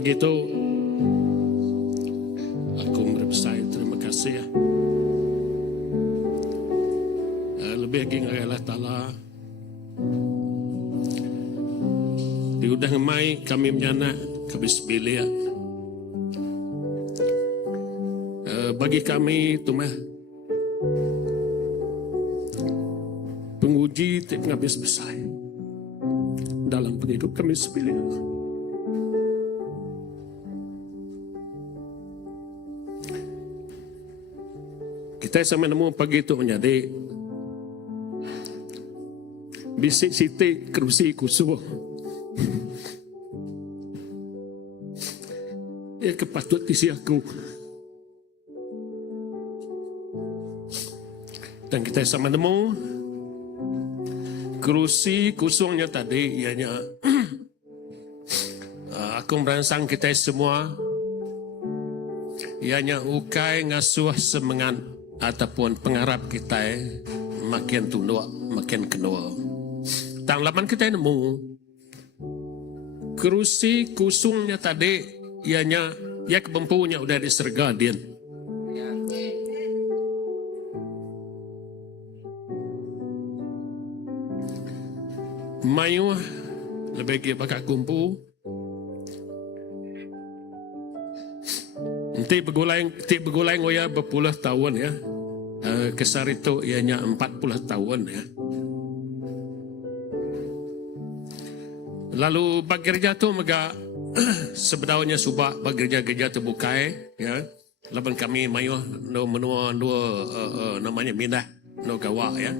begitu aku berbesar terima kasih ya. Lebih lagi dengan Allah Ta'ala diudah mai kami menyana kami sebilia bagi kami tu mah penguji tak habis besar dalam penghidup kami sebilia. Kita sama nemu pagi itu menjadi bisik siti kerusi kusuh. Ya kepatut isi aku. Dan kita sama nemu kerusi kusungnya tadi ianya aku merangsang kita semua ianya ukai ngasuh semangat ataupun pengharap kita makin tunduk makin kenal. Tang laman kita nemu kerusi kusungnya tadi ianya ya kebempunya udah diserga dia. Mayu lebih ke bakal kumpu. Nanti begulai ngoya berpuluh tahun ya. Kesar itu ianya 40 tahun ya. Lalu bagi gereja tu mega sebenarnya subak bagi gereja terbukai ya. Laban kami mayu no menua dua namanya mindah no gawa ya.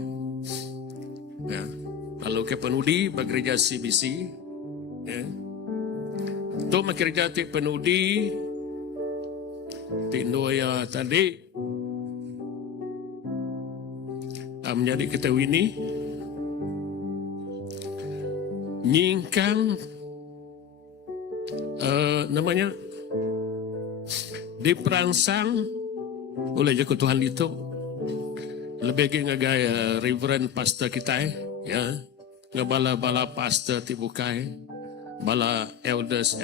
Ya. Lalu ke penudi bagi gereja CBC ya. Tu mak gereja ti penudi tindo ya tadi menjadi kita ini nyingkang namanya diperangsang oleh Joko Tuhan itu lebih lagi ngagai Reverend Pastor kita ya ngabala-bala pastor tibukai bala elders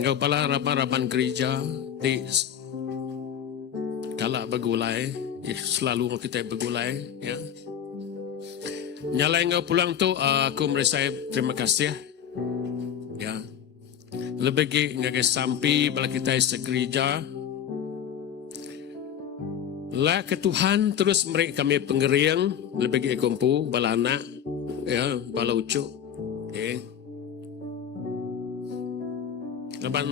ngabala raban-raban gereja di kala begulai ya, selalu kita begulai ya. Nyalai ngau pulang tu aku merasa terima kasih ya. Lebih lagi ngagai sampai bala kita segereja lah ke Tuhan terus mereka kami pengeriang lebih lagi kumpu bala anak ya bala ucuk Laban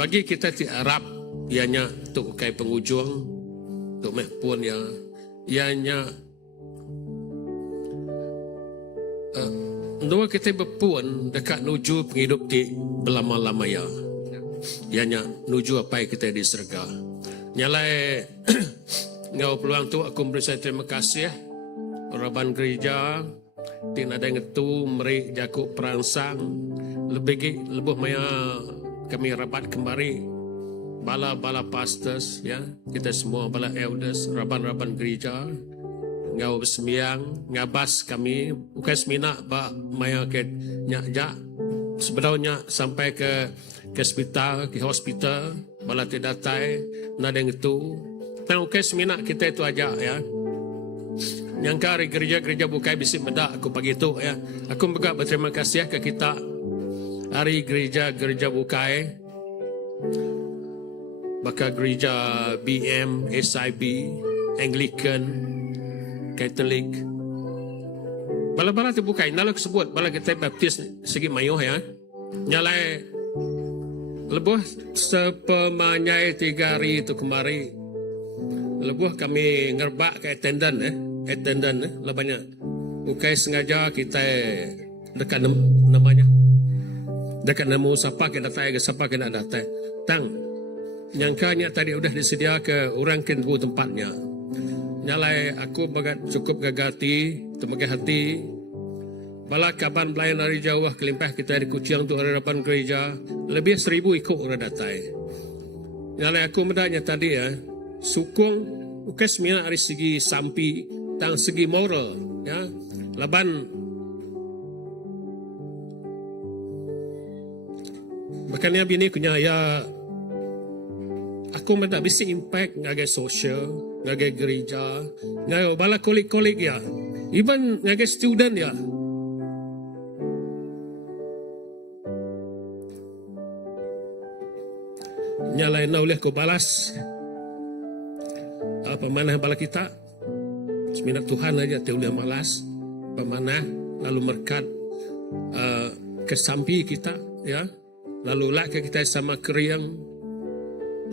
bagi kita ti Arab ianya tu kai pengujung tu meh pun ya ianya dua kita berpun dekat nuju penghidup di belama-lama ya ianya nuju apa yang kita diserga nyalai ngau peluang tu aku berusaha terima kasih Raban gereja tin ada ngetu meri jaku perangsang lebih maya kami rapat kembali bala pastors ya kita semua bala elders raban gereja ngau bersembiang ngabas kami bukan semina ba maya ke nyak sebenarnya sampai ke hospital bala tidak tai nada itu tang ke semina kita itu aja ya nyangka gereja bukai bisik medak aku pagi itu ya aku juga berterima kasih ke kita hari gereja bukai bakal gereja BM, SIB, Anglican, Catholic. Bala-bala terbukai. Nala sebut bala kita baptis segi mayo ya. Nyalai lebuh sepemanyai 3 hari itu kemari. Lebuh kami ngerbak ke attendant lebahnya. Bukai sengaja kita dekat namanya. Dekat nemu siapa kita datang ke siapa kita datang. Tang nyangkanya tadi udah disedia ke orang kenbu tempatnya. Nyalai aku bagat cukup gagati, tenaga hati. Bala kaban belayan dari jauh kelimpah kita di Kuciang tu hadapan gereja lebih 1000 ikut orang datang. Nyalai aku mendaknya tadi ya sukung bukan semina dari segi sampi tang segi moral ya laban Makanya bini kunya ya aku mendak bisi impact ngagai sosial, ngagai gereja, ngagai bala kolik-kolik ya. Even ngagai student ya. Nyalain na oleh ko balas. Pemanah bala kita. Seminat Tuhan aja te oleh malas. Pemanah lalu merkat kesampi kita ya. Lalu lah kita sama keriang.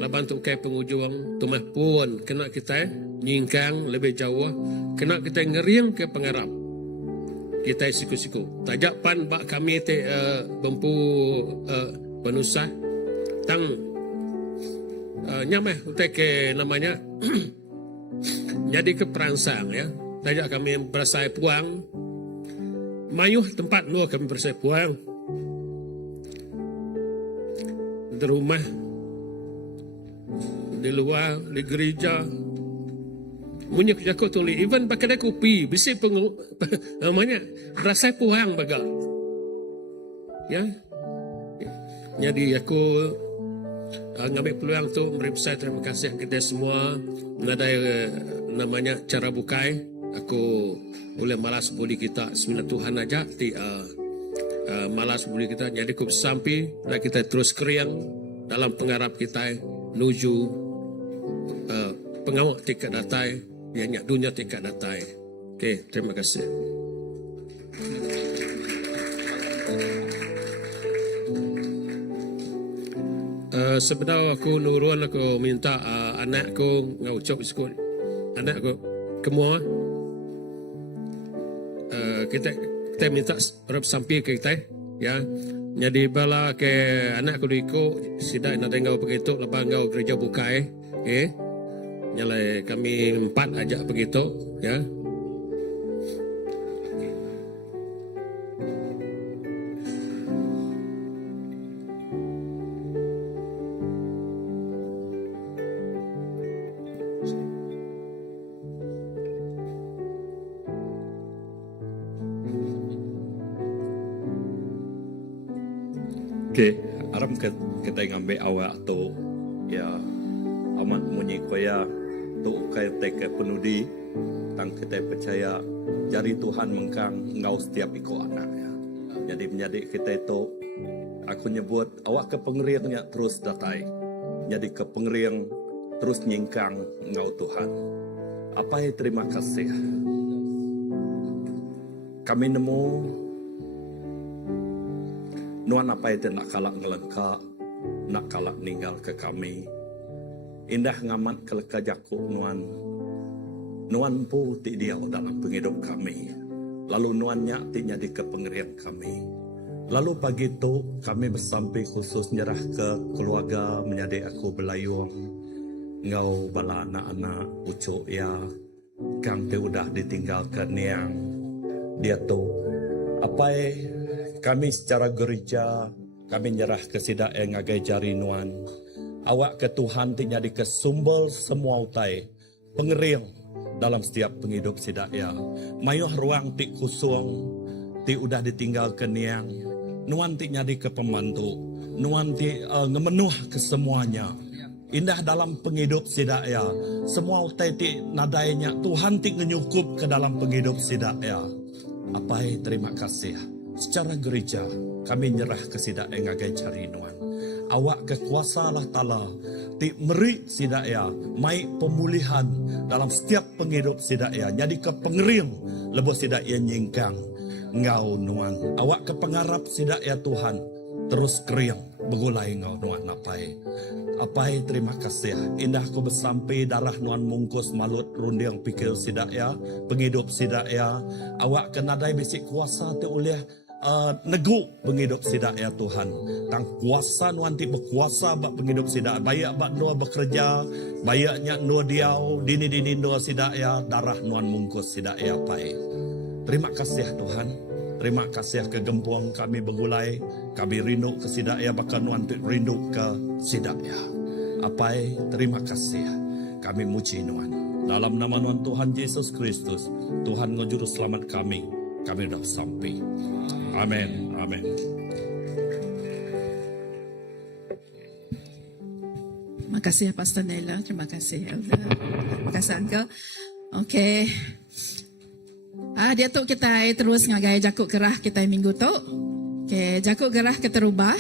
Laban tu kai penghujung tumah pun kena kita nyingkang lebih jauh, kena kita ngeriang ke pengarap. Kita siku-siku. Tajak pan bak kami te bempu penusah tang nyameh utai ke namanya jadi ke perangsang ya. Tajak kami berasai puang. Mayuh tempat nu kami berasai puang. Di rumah, di luar, di gereja. Munyak jago tuli, even pakai dah kopi, bisi namanya rasa puang baga. Ya, jadi aku ngambil peluang tu meripsai terima kasih kepada semua. Ada namanya cara bukai. Aku boleh malas budi kita seminat Tuhan aja ti malas budi kita jadi kup sampai dan kita terus keriang dalam pengharap kita menuju pengawal tingkat datai yang dunia tingkat datai. Okey, terima kasih. Sebenarnya aku nurun aku minta anakku ngaucap sekolah. Anakku kemua kita minta rep sampai ke kita ya. Jadi bala ke anak aku diiko sidak nak dengar begitu lepas ngau gereja bukai nyalai kami 4 ajak begitu ya. Okay, aram kita ngambil awak tu ya amat munyi koya tu kita ke penudi tang kita percaya jari Tuhan mengkang ngau setiap iko anak ya. Jadi menjadi kita itu aku nyebut awak ke pengeriangnya terus datai. Jadi ke pengeriang terus nyingkang ngau Tuhan. Apa ya terima kasih. Kami nemu Nuan apa itu nak kalak ngelengkak, nak kalak ninggal ke kami. Indah ngamat keleka jaku Nuan. Nuan pu ti dia dalam penghidup kami. Lalu Nuannya ti jadi ke pengerian kami. Lalu pagi itu kami bersampai khusus nyerah ke keluarga menjadi aku belayung. Ngau bala anak-anak ucuk ya. Kang te udah ditinggalkan yang dia tu. Apa kami secara gereja, kami nyerah ke sidak yang ngagai jari Nuan. Awak ke Tuhan ti jadi ke sumber semua utai. Pengering dalam setiap penghidup sidak ya. Mayuh ruang ti kusung, ti udah ditinggalkan yang. Nuan ti jadi ke pembantu. Nuan ti ngemenuh ke semuanya. Indah dalam penghidup sidak ya. Semua utai ti nadainya. Tuhan ti ngenyukup ke dalam penghidup sidak ya. Apa terima kasih. Secara gereja, kami nyerah ke sidak yang ngagai cari Nuan. Awak kekuasa Allah Ta'ala, ti meri sidak ya, mai pemulihan dalam setiap penghidup sidak ya. Jadi ke pengering, lebih sidak ya nyingkang. Ngau Nuan, awak ke pengarap sidak ya Tuhan, terus kering, begulai ngau Nuan apai. Apai terima kasih. Indah ku bersampai darah Nuan mungkus malut runding pikir sidak ya, penghidup sidak ya. Awak kenadai bisik kuasa te oleh negu penghidup sidak ya Tuhan. Tang kuasa Nuan ti berkuasa bak penghidup sidak. Bayak bak Nuan bekerja, bayaknya Nuan diau, dini Nuan sidak ya, darah Nuan mungkus sidak ya pai. Terima kasih Tuhan. Terima kasih ke gempuang kami begulai. Kami rindu ke sidak ya, bahkan Nuan rindu ke sidak ya. Apai terima kasih. Kami muji Nuan. Dalam nama Nuan Tuhan Yesus Kristus, Tuhan ngejuru selamat kami sudah sampai. Amin. Amin. kasih Pastor Nela. Terima kasih Elder. Terima kasih Uncle. Okay. Dia tu kita terus ngagai jakuk gerah kita minggu tu. Okay, jakuk gerah kita rubah.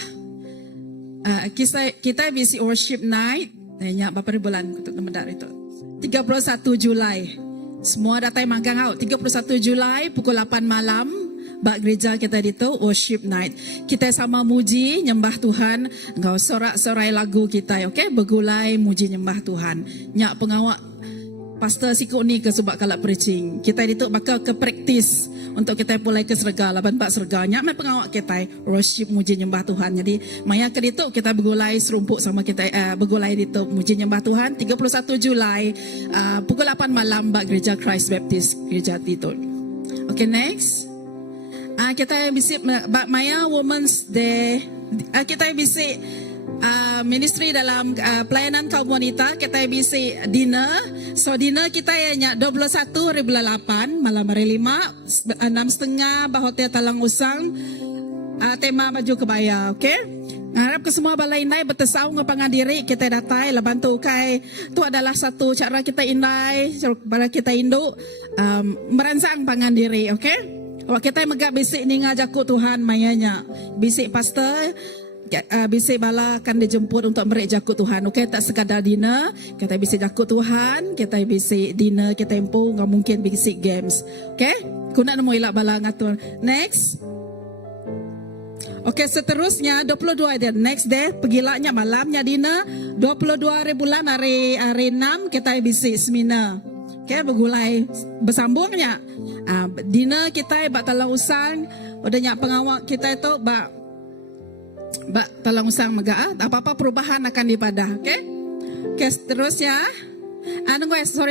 Kita bisi worship night. Nyak berapa bulan untuk mendak itu? 31 Julai. Semua datang manggang out. 31 Julai pukul 8 malam. Bak gereja kita itu worship night. Kita sama muji nyembah Tuhan. Engkau sorak-sorai lagu kita, okay? Bergulai muji nyembah Tuhan. Nyak pengawak pastor sikut ni ke sebab kalak preaching. Kita itu bakal ke praktis untuk kita mulai ke serga, laban pak serga. Nyak mai pengawak kita worship muji nyembah Tuhan. Jadi maya ke itu kita bergulai serumpuk sama kita bergulai itu muji nyembah Tuhan 31 Julai pukul 8 malam bak gereja Christ Baptist gereja itu. Okay, next. Kita bisi Maya Women's Day. Kita bisi ministry dalam pelayanan kaum wanita. Kita bisi dinner. So dinner kita nya 21.8 malam hari 5 6.30 Hotel Talang Usang. Tema baju kebaya, okay? Harap ke semua balai indai bertesau ngapangan diri kita datai laban tu kai tu adalah satu cara kita indai cara kita induk merangsang pangan diri, okay? Kalau kita megak bisik ni ngajaku Tuhan mayanya. Bisik pastor, bisik bala akan dijemput untuk merik jakut Tuhan. Okey, tak sekadar dinner, kita bisik jakut Tuhan, kita bisik dinner, kita empu, enggak mungkin bisik games. Okey? Kuna nemu ilak bala ngatur. Next. Okey, seterusnya 22 dia next day pegilanya malamnya dinner 22 hari bulan hari 6 kita bisik seminar. Okay, bergulai bersambungnya. Dinner kita bak Talang Usang, udahnya pengawak kita itu bak Talang Usang mega. Apa-apa perubahan akan dipadah, okay? Okay, seterusnya.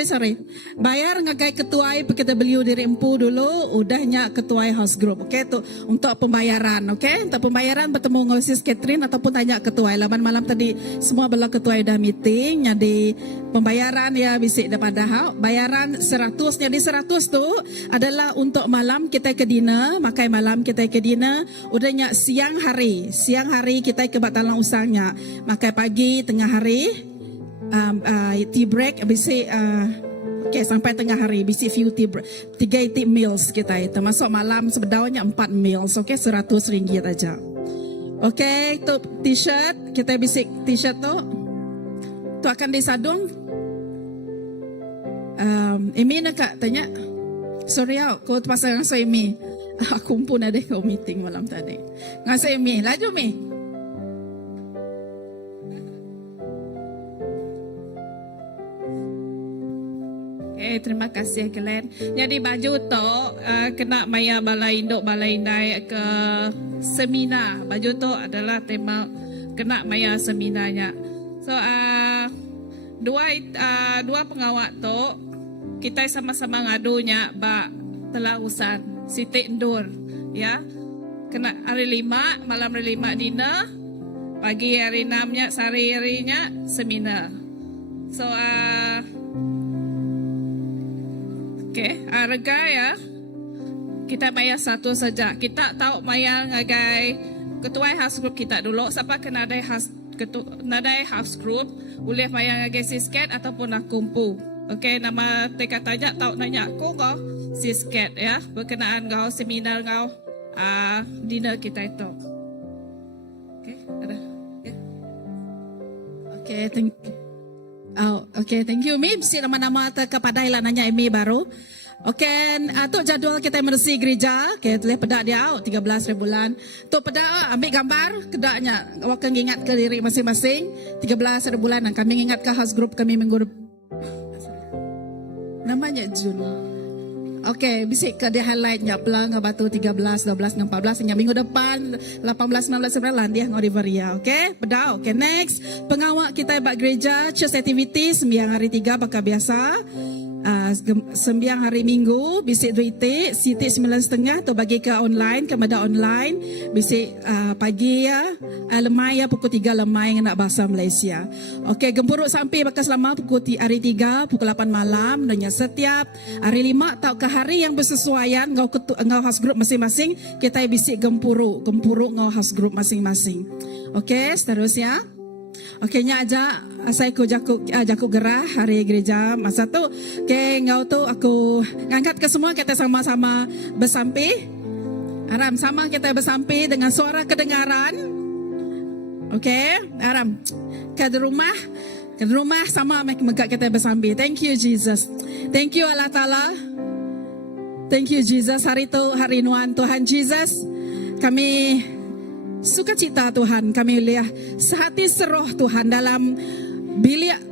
Sorry. Bayar ngagai ketuai kita beliau diri empu dulu, udahnya ketuai house group. Okay, tu untuk pembayaran, okay? Untuk pembayaran bertemu dengan Sis Catherine ataupun tanya ketuai. Laban malam tadi semua bela ketuai dah meeting, jadi pembayaran ya bisik daripada bayaran 100. Jadi 100 tu adalah untuk malam kita ke dinner, makai malam kita ke dinner, udahnya siang hari kita ke Batalang Usangnya, makai pagi tengah hari. Tea break bisik okay, sampai tengah hari bisik few tea break 3 tea meals kita termasuk malam sebedaunya 4 meals, okay, RM100 aja. Okay, tu t-shirt kita bisik t-shirt tu akan disadung. Imi nak kak tanya sorry kau pasal ngasih Imi aku pun ada kau meeting malam tadi ngasih Imi laju Mi. Terima kasih Glenn. Jadi baju tu kena maya balai indai ke seminar. Baju tu adalah tema kena maya seminarnya. So dua pengawak tu kita sama-sama ngadunya bak Telausan Siti Endur, ya. Kena hari 5 malam hari 5 dinner, pagi hari 6-nya sehari-harinya seminar. So okay, harga ya kita bayar satu saja. Kita tahu bayar ngagai ketua house group kita dulu. Siapa kena ada house group boleh bayar ngagai sisket ataupun nak kumpu. Okay, nama teka tanya tahu nanya aku kau sisket ya berkenaan kau seminar kau dinner kita itu. Okay, ada. Yeah. Okay, thank you. Okay, thank you Mi. Bisi nama-nama kepada ilan nanya Mi baru. Okay, tu jadual kita bersih gereja. Okay, boleh pedak dia 13 bulan. Tu pedak ambil gambar kedaknya. Awak akan ingat ke diri masing-masing 13 bulan. Kami ingat ke house group kami minggu namanya Jun. Okay, bisik ke dia highlightnya pelang batu 13, 12, 14 hingga minggu depan 18, 19, 9 dia ngorivaria. Okay, pedak. Okay, next. Pengawak kita bak gereja church activity sembiang hari 3 bakal biasa. Sembiang hari Minggu bisik 2 itik, sitik 9.30 atau bagi ke online, ke mada online bisik pagi ya, lemai ya pukul 3 lemai nak bahasa Malaysia. Okey, gempuruk sampai bakal selama pukul hari 3 pukul 8 malam dan setiap hari 5 atau ke hari yang bersesuaian ngau house group masing-masing kita bisik gempuruk ngau house group masing-masing. Okey, seterusnya. Okey, nya aja saya ku jaku gerah hari gereja masa tu. Okey, ngau tu aku ngangkat ke semua kita sama-sama bersampi. Aram sama kita bersampi dengan suara kedengaran. Okey, Aram. Ke rumah sama megak kita bersambi. Thank you Jesus. Thank you Allah Ta'ala. Thank you Jesus. Hari itu hari Nuan Tuhan Jesus. Kami sukacita Tuhan. Kami lihat sehati seroh Tuhan dalam bilik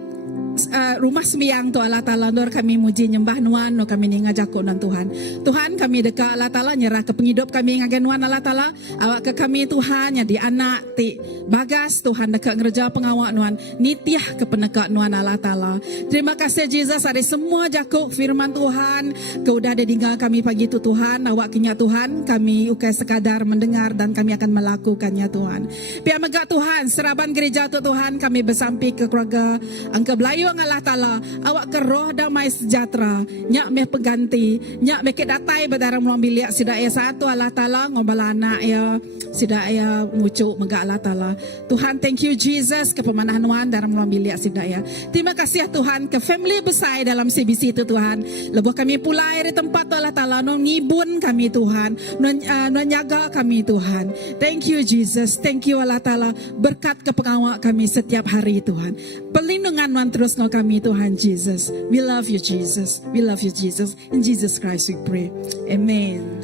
rumah sembiang tu Allah Ta'ala. Nur kami muji nyembah Nuan. Nur kami ni ngajak Nuan Tuhan. Tuhan kami dekat Allah Ta'ala. Nyerah ke penghidup kami ngagen Nuan Allah Ta'ala. Awak ke kami Tuhan. Yang di anak ti bagas Tuhan dekat ngerja pengawak Nuan. Nitiah ke penekat Nuan Allah Ta'ala. Terima kasih Jesus. Ada semua jakuk firman Tuhan. Kau dah ada tinggal kami pagi tu Tuhan. Awak kenya Tuhan. Kami ukai sekadar mendengar dan kami akan melakukannya Tuhan. Pihak megak Tuhan. Seraban gereja tu Tuhan. Kami bersampi ke keluarga Angka Belayu Allah Ta'ala. Awak ke roh damai sejahtera. Nyak meh pengganti. Nyak meh datai berdarah meluang bilik. Sidak ya satu Allah Ta'ala. Ngobal anak ya. Sidak ya mucuk megak Allah Ta'ala. Tuhan thank you Jesus. Ke pemanahan Nuan dalam meluang bilik sidak ya. Terima kasih ya Tuhan. Ke family besar dalam CBC itu Tuhan. Lebuh kami pulai dari tempat tu Allah Ta'ala. Non ngibun kami Tuhan. Non nyaga kami Tuhan. Thank you Jesus. Thank you Allah Ta'ala. Berkat ke pengawak kami setiap hari Tuhan. Perlindungan Nuan terus no kami Tuhan Jesus. We love you Jesus. We love you Jesus. In Jesus Christ we pray. Amen.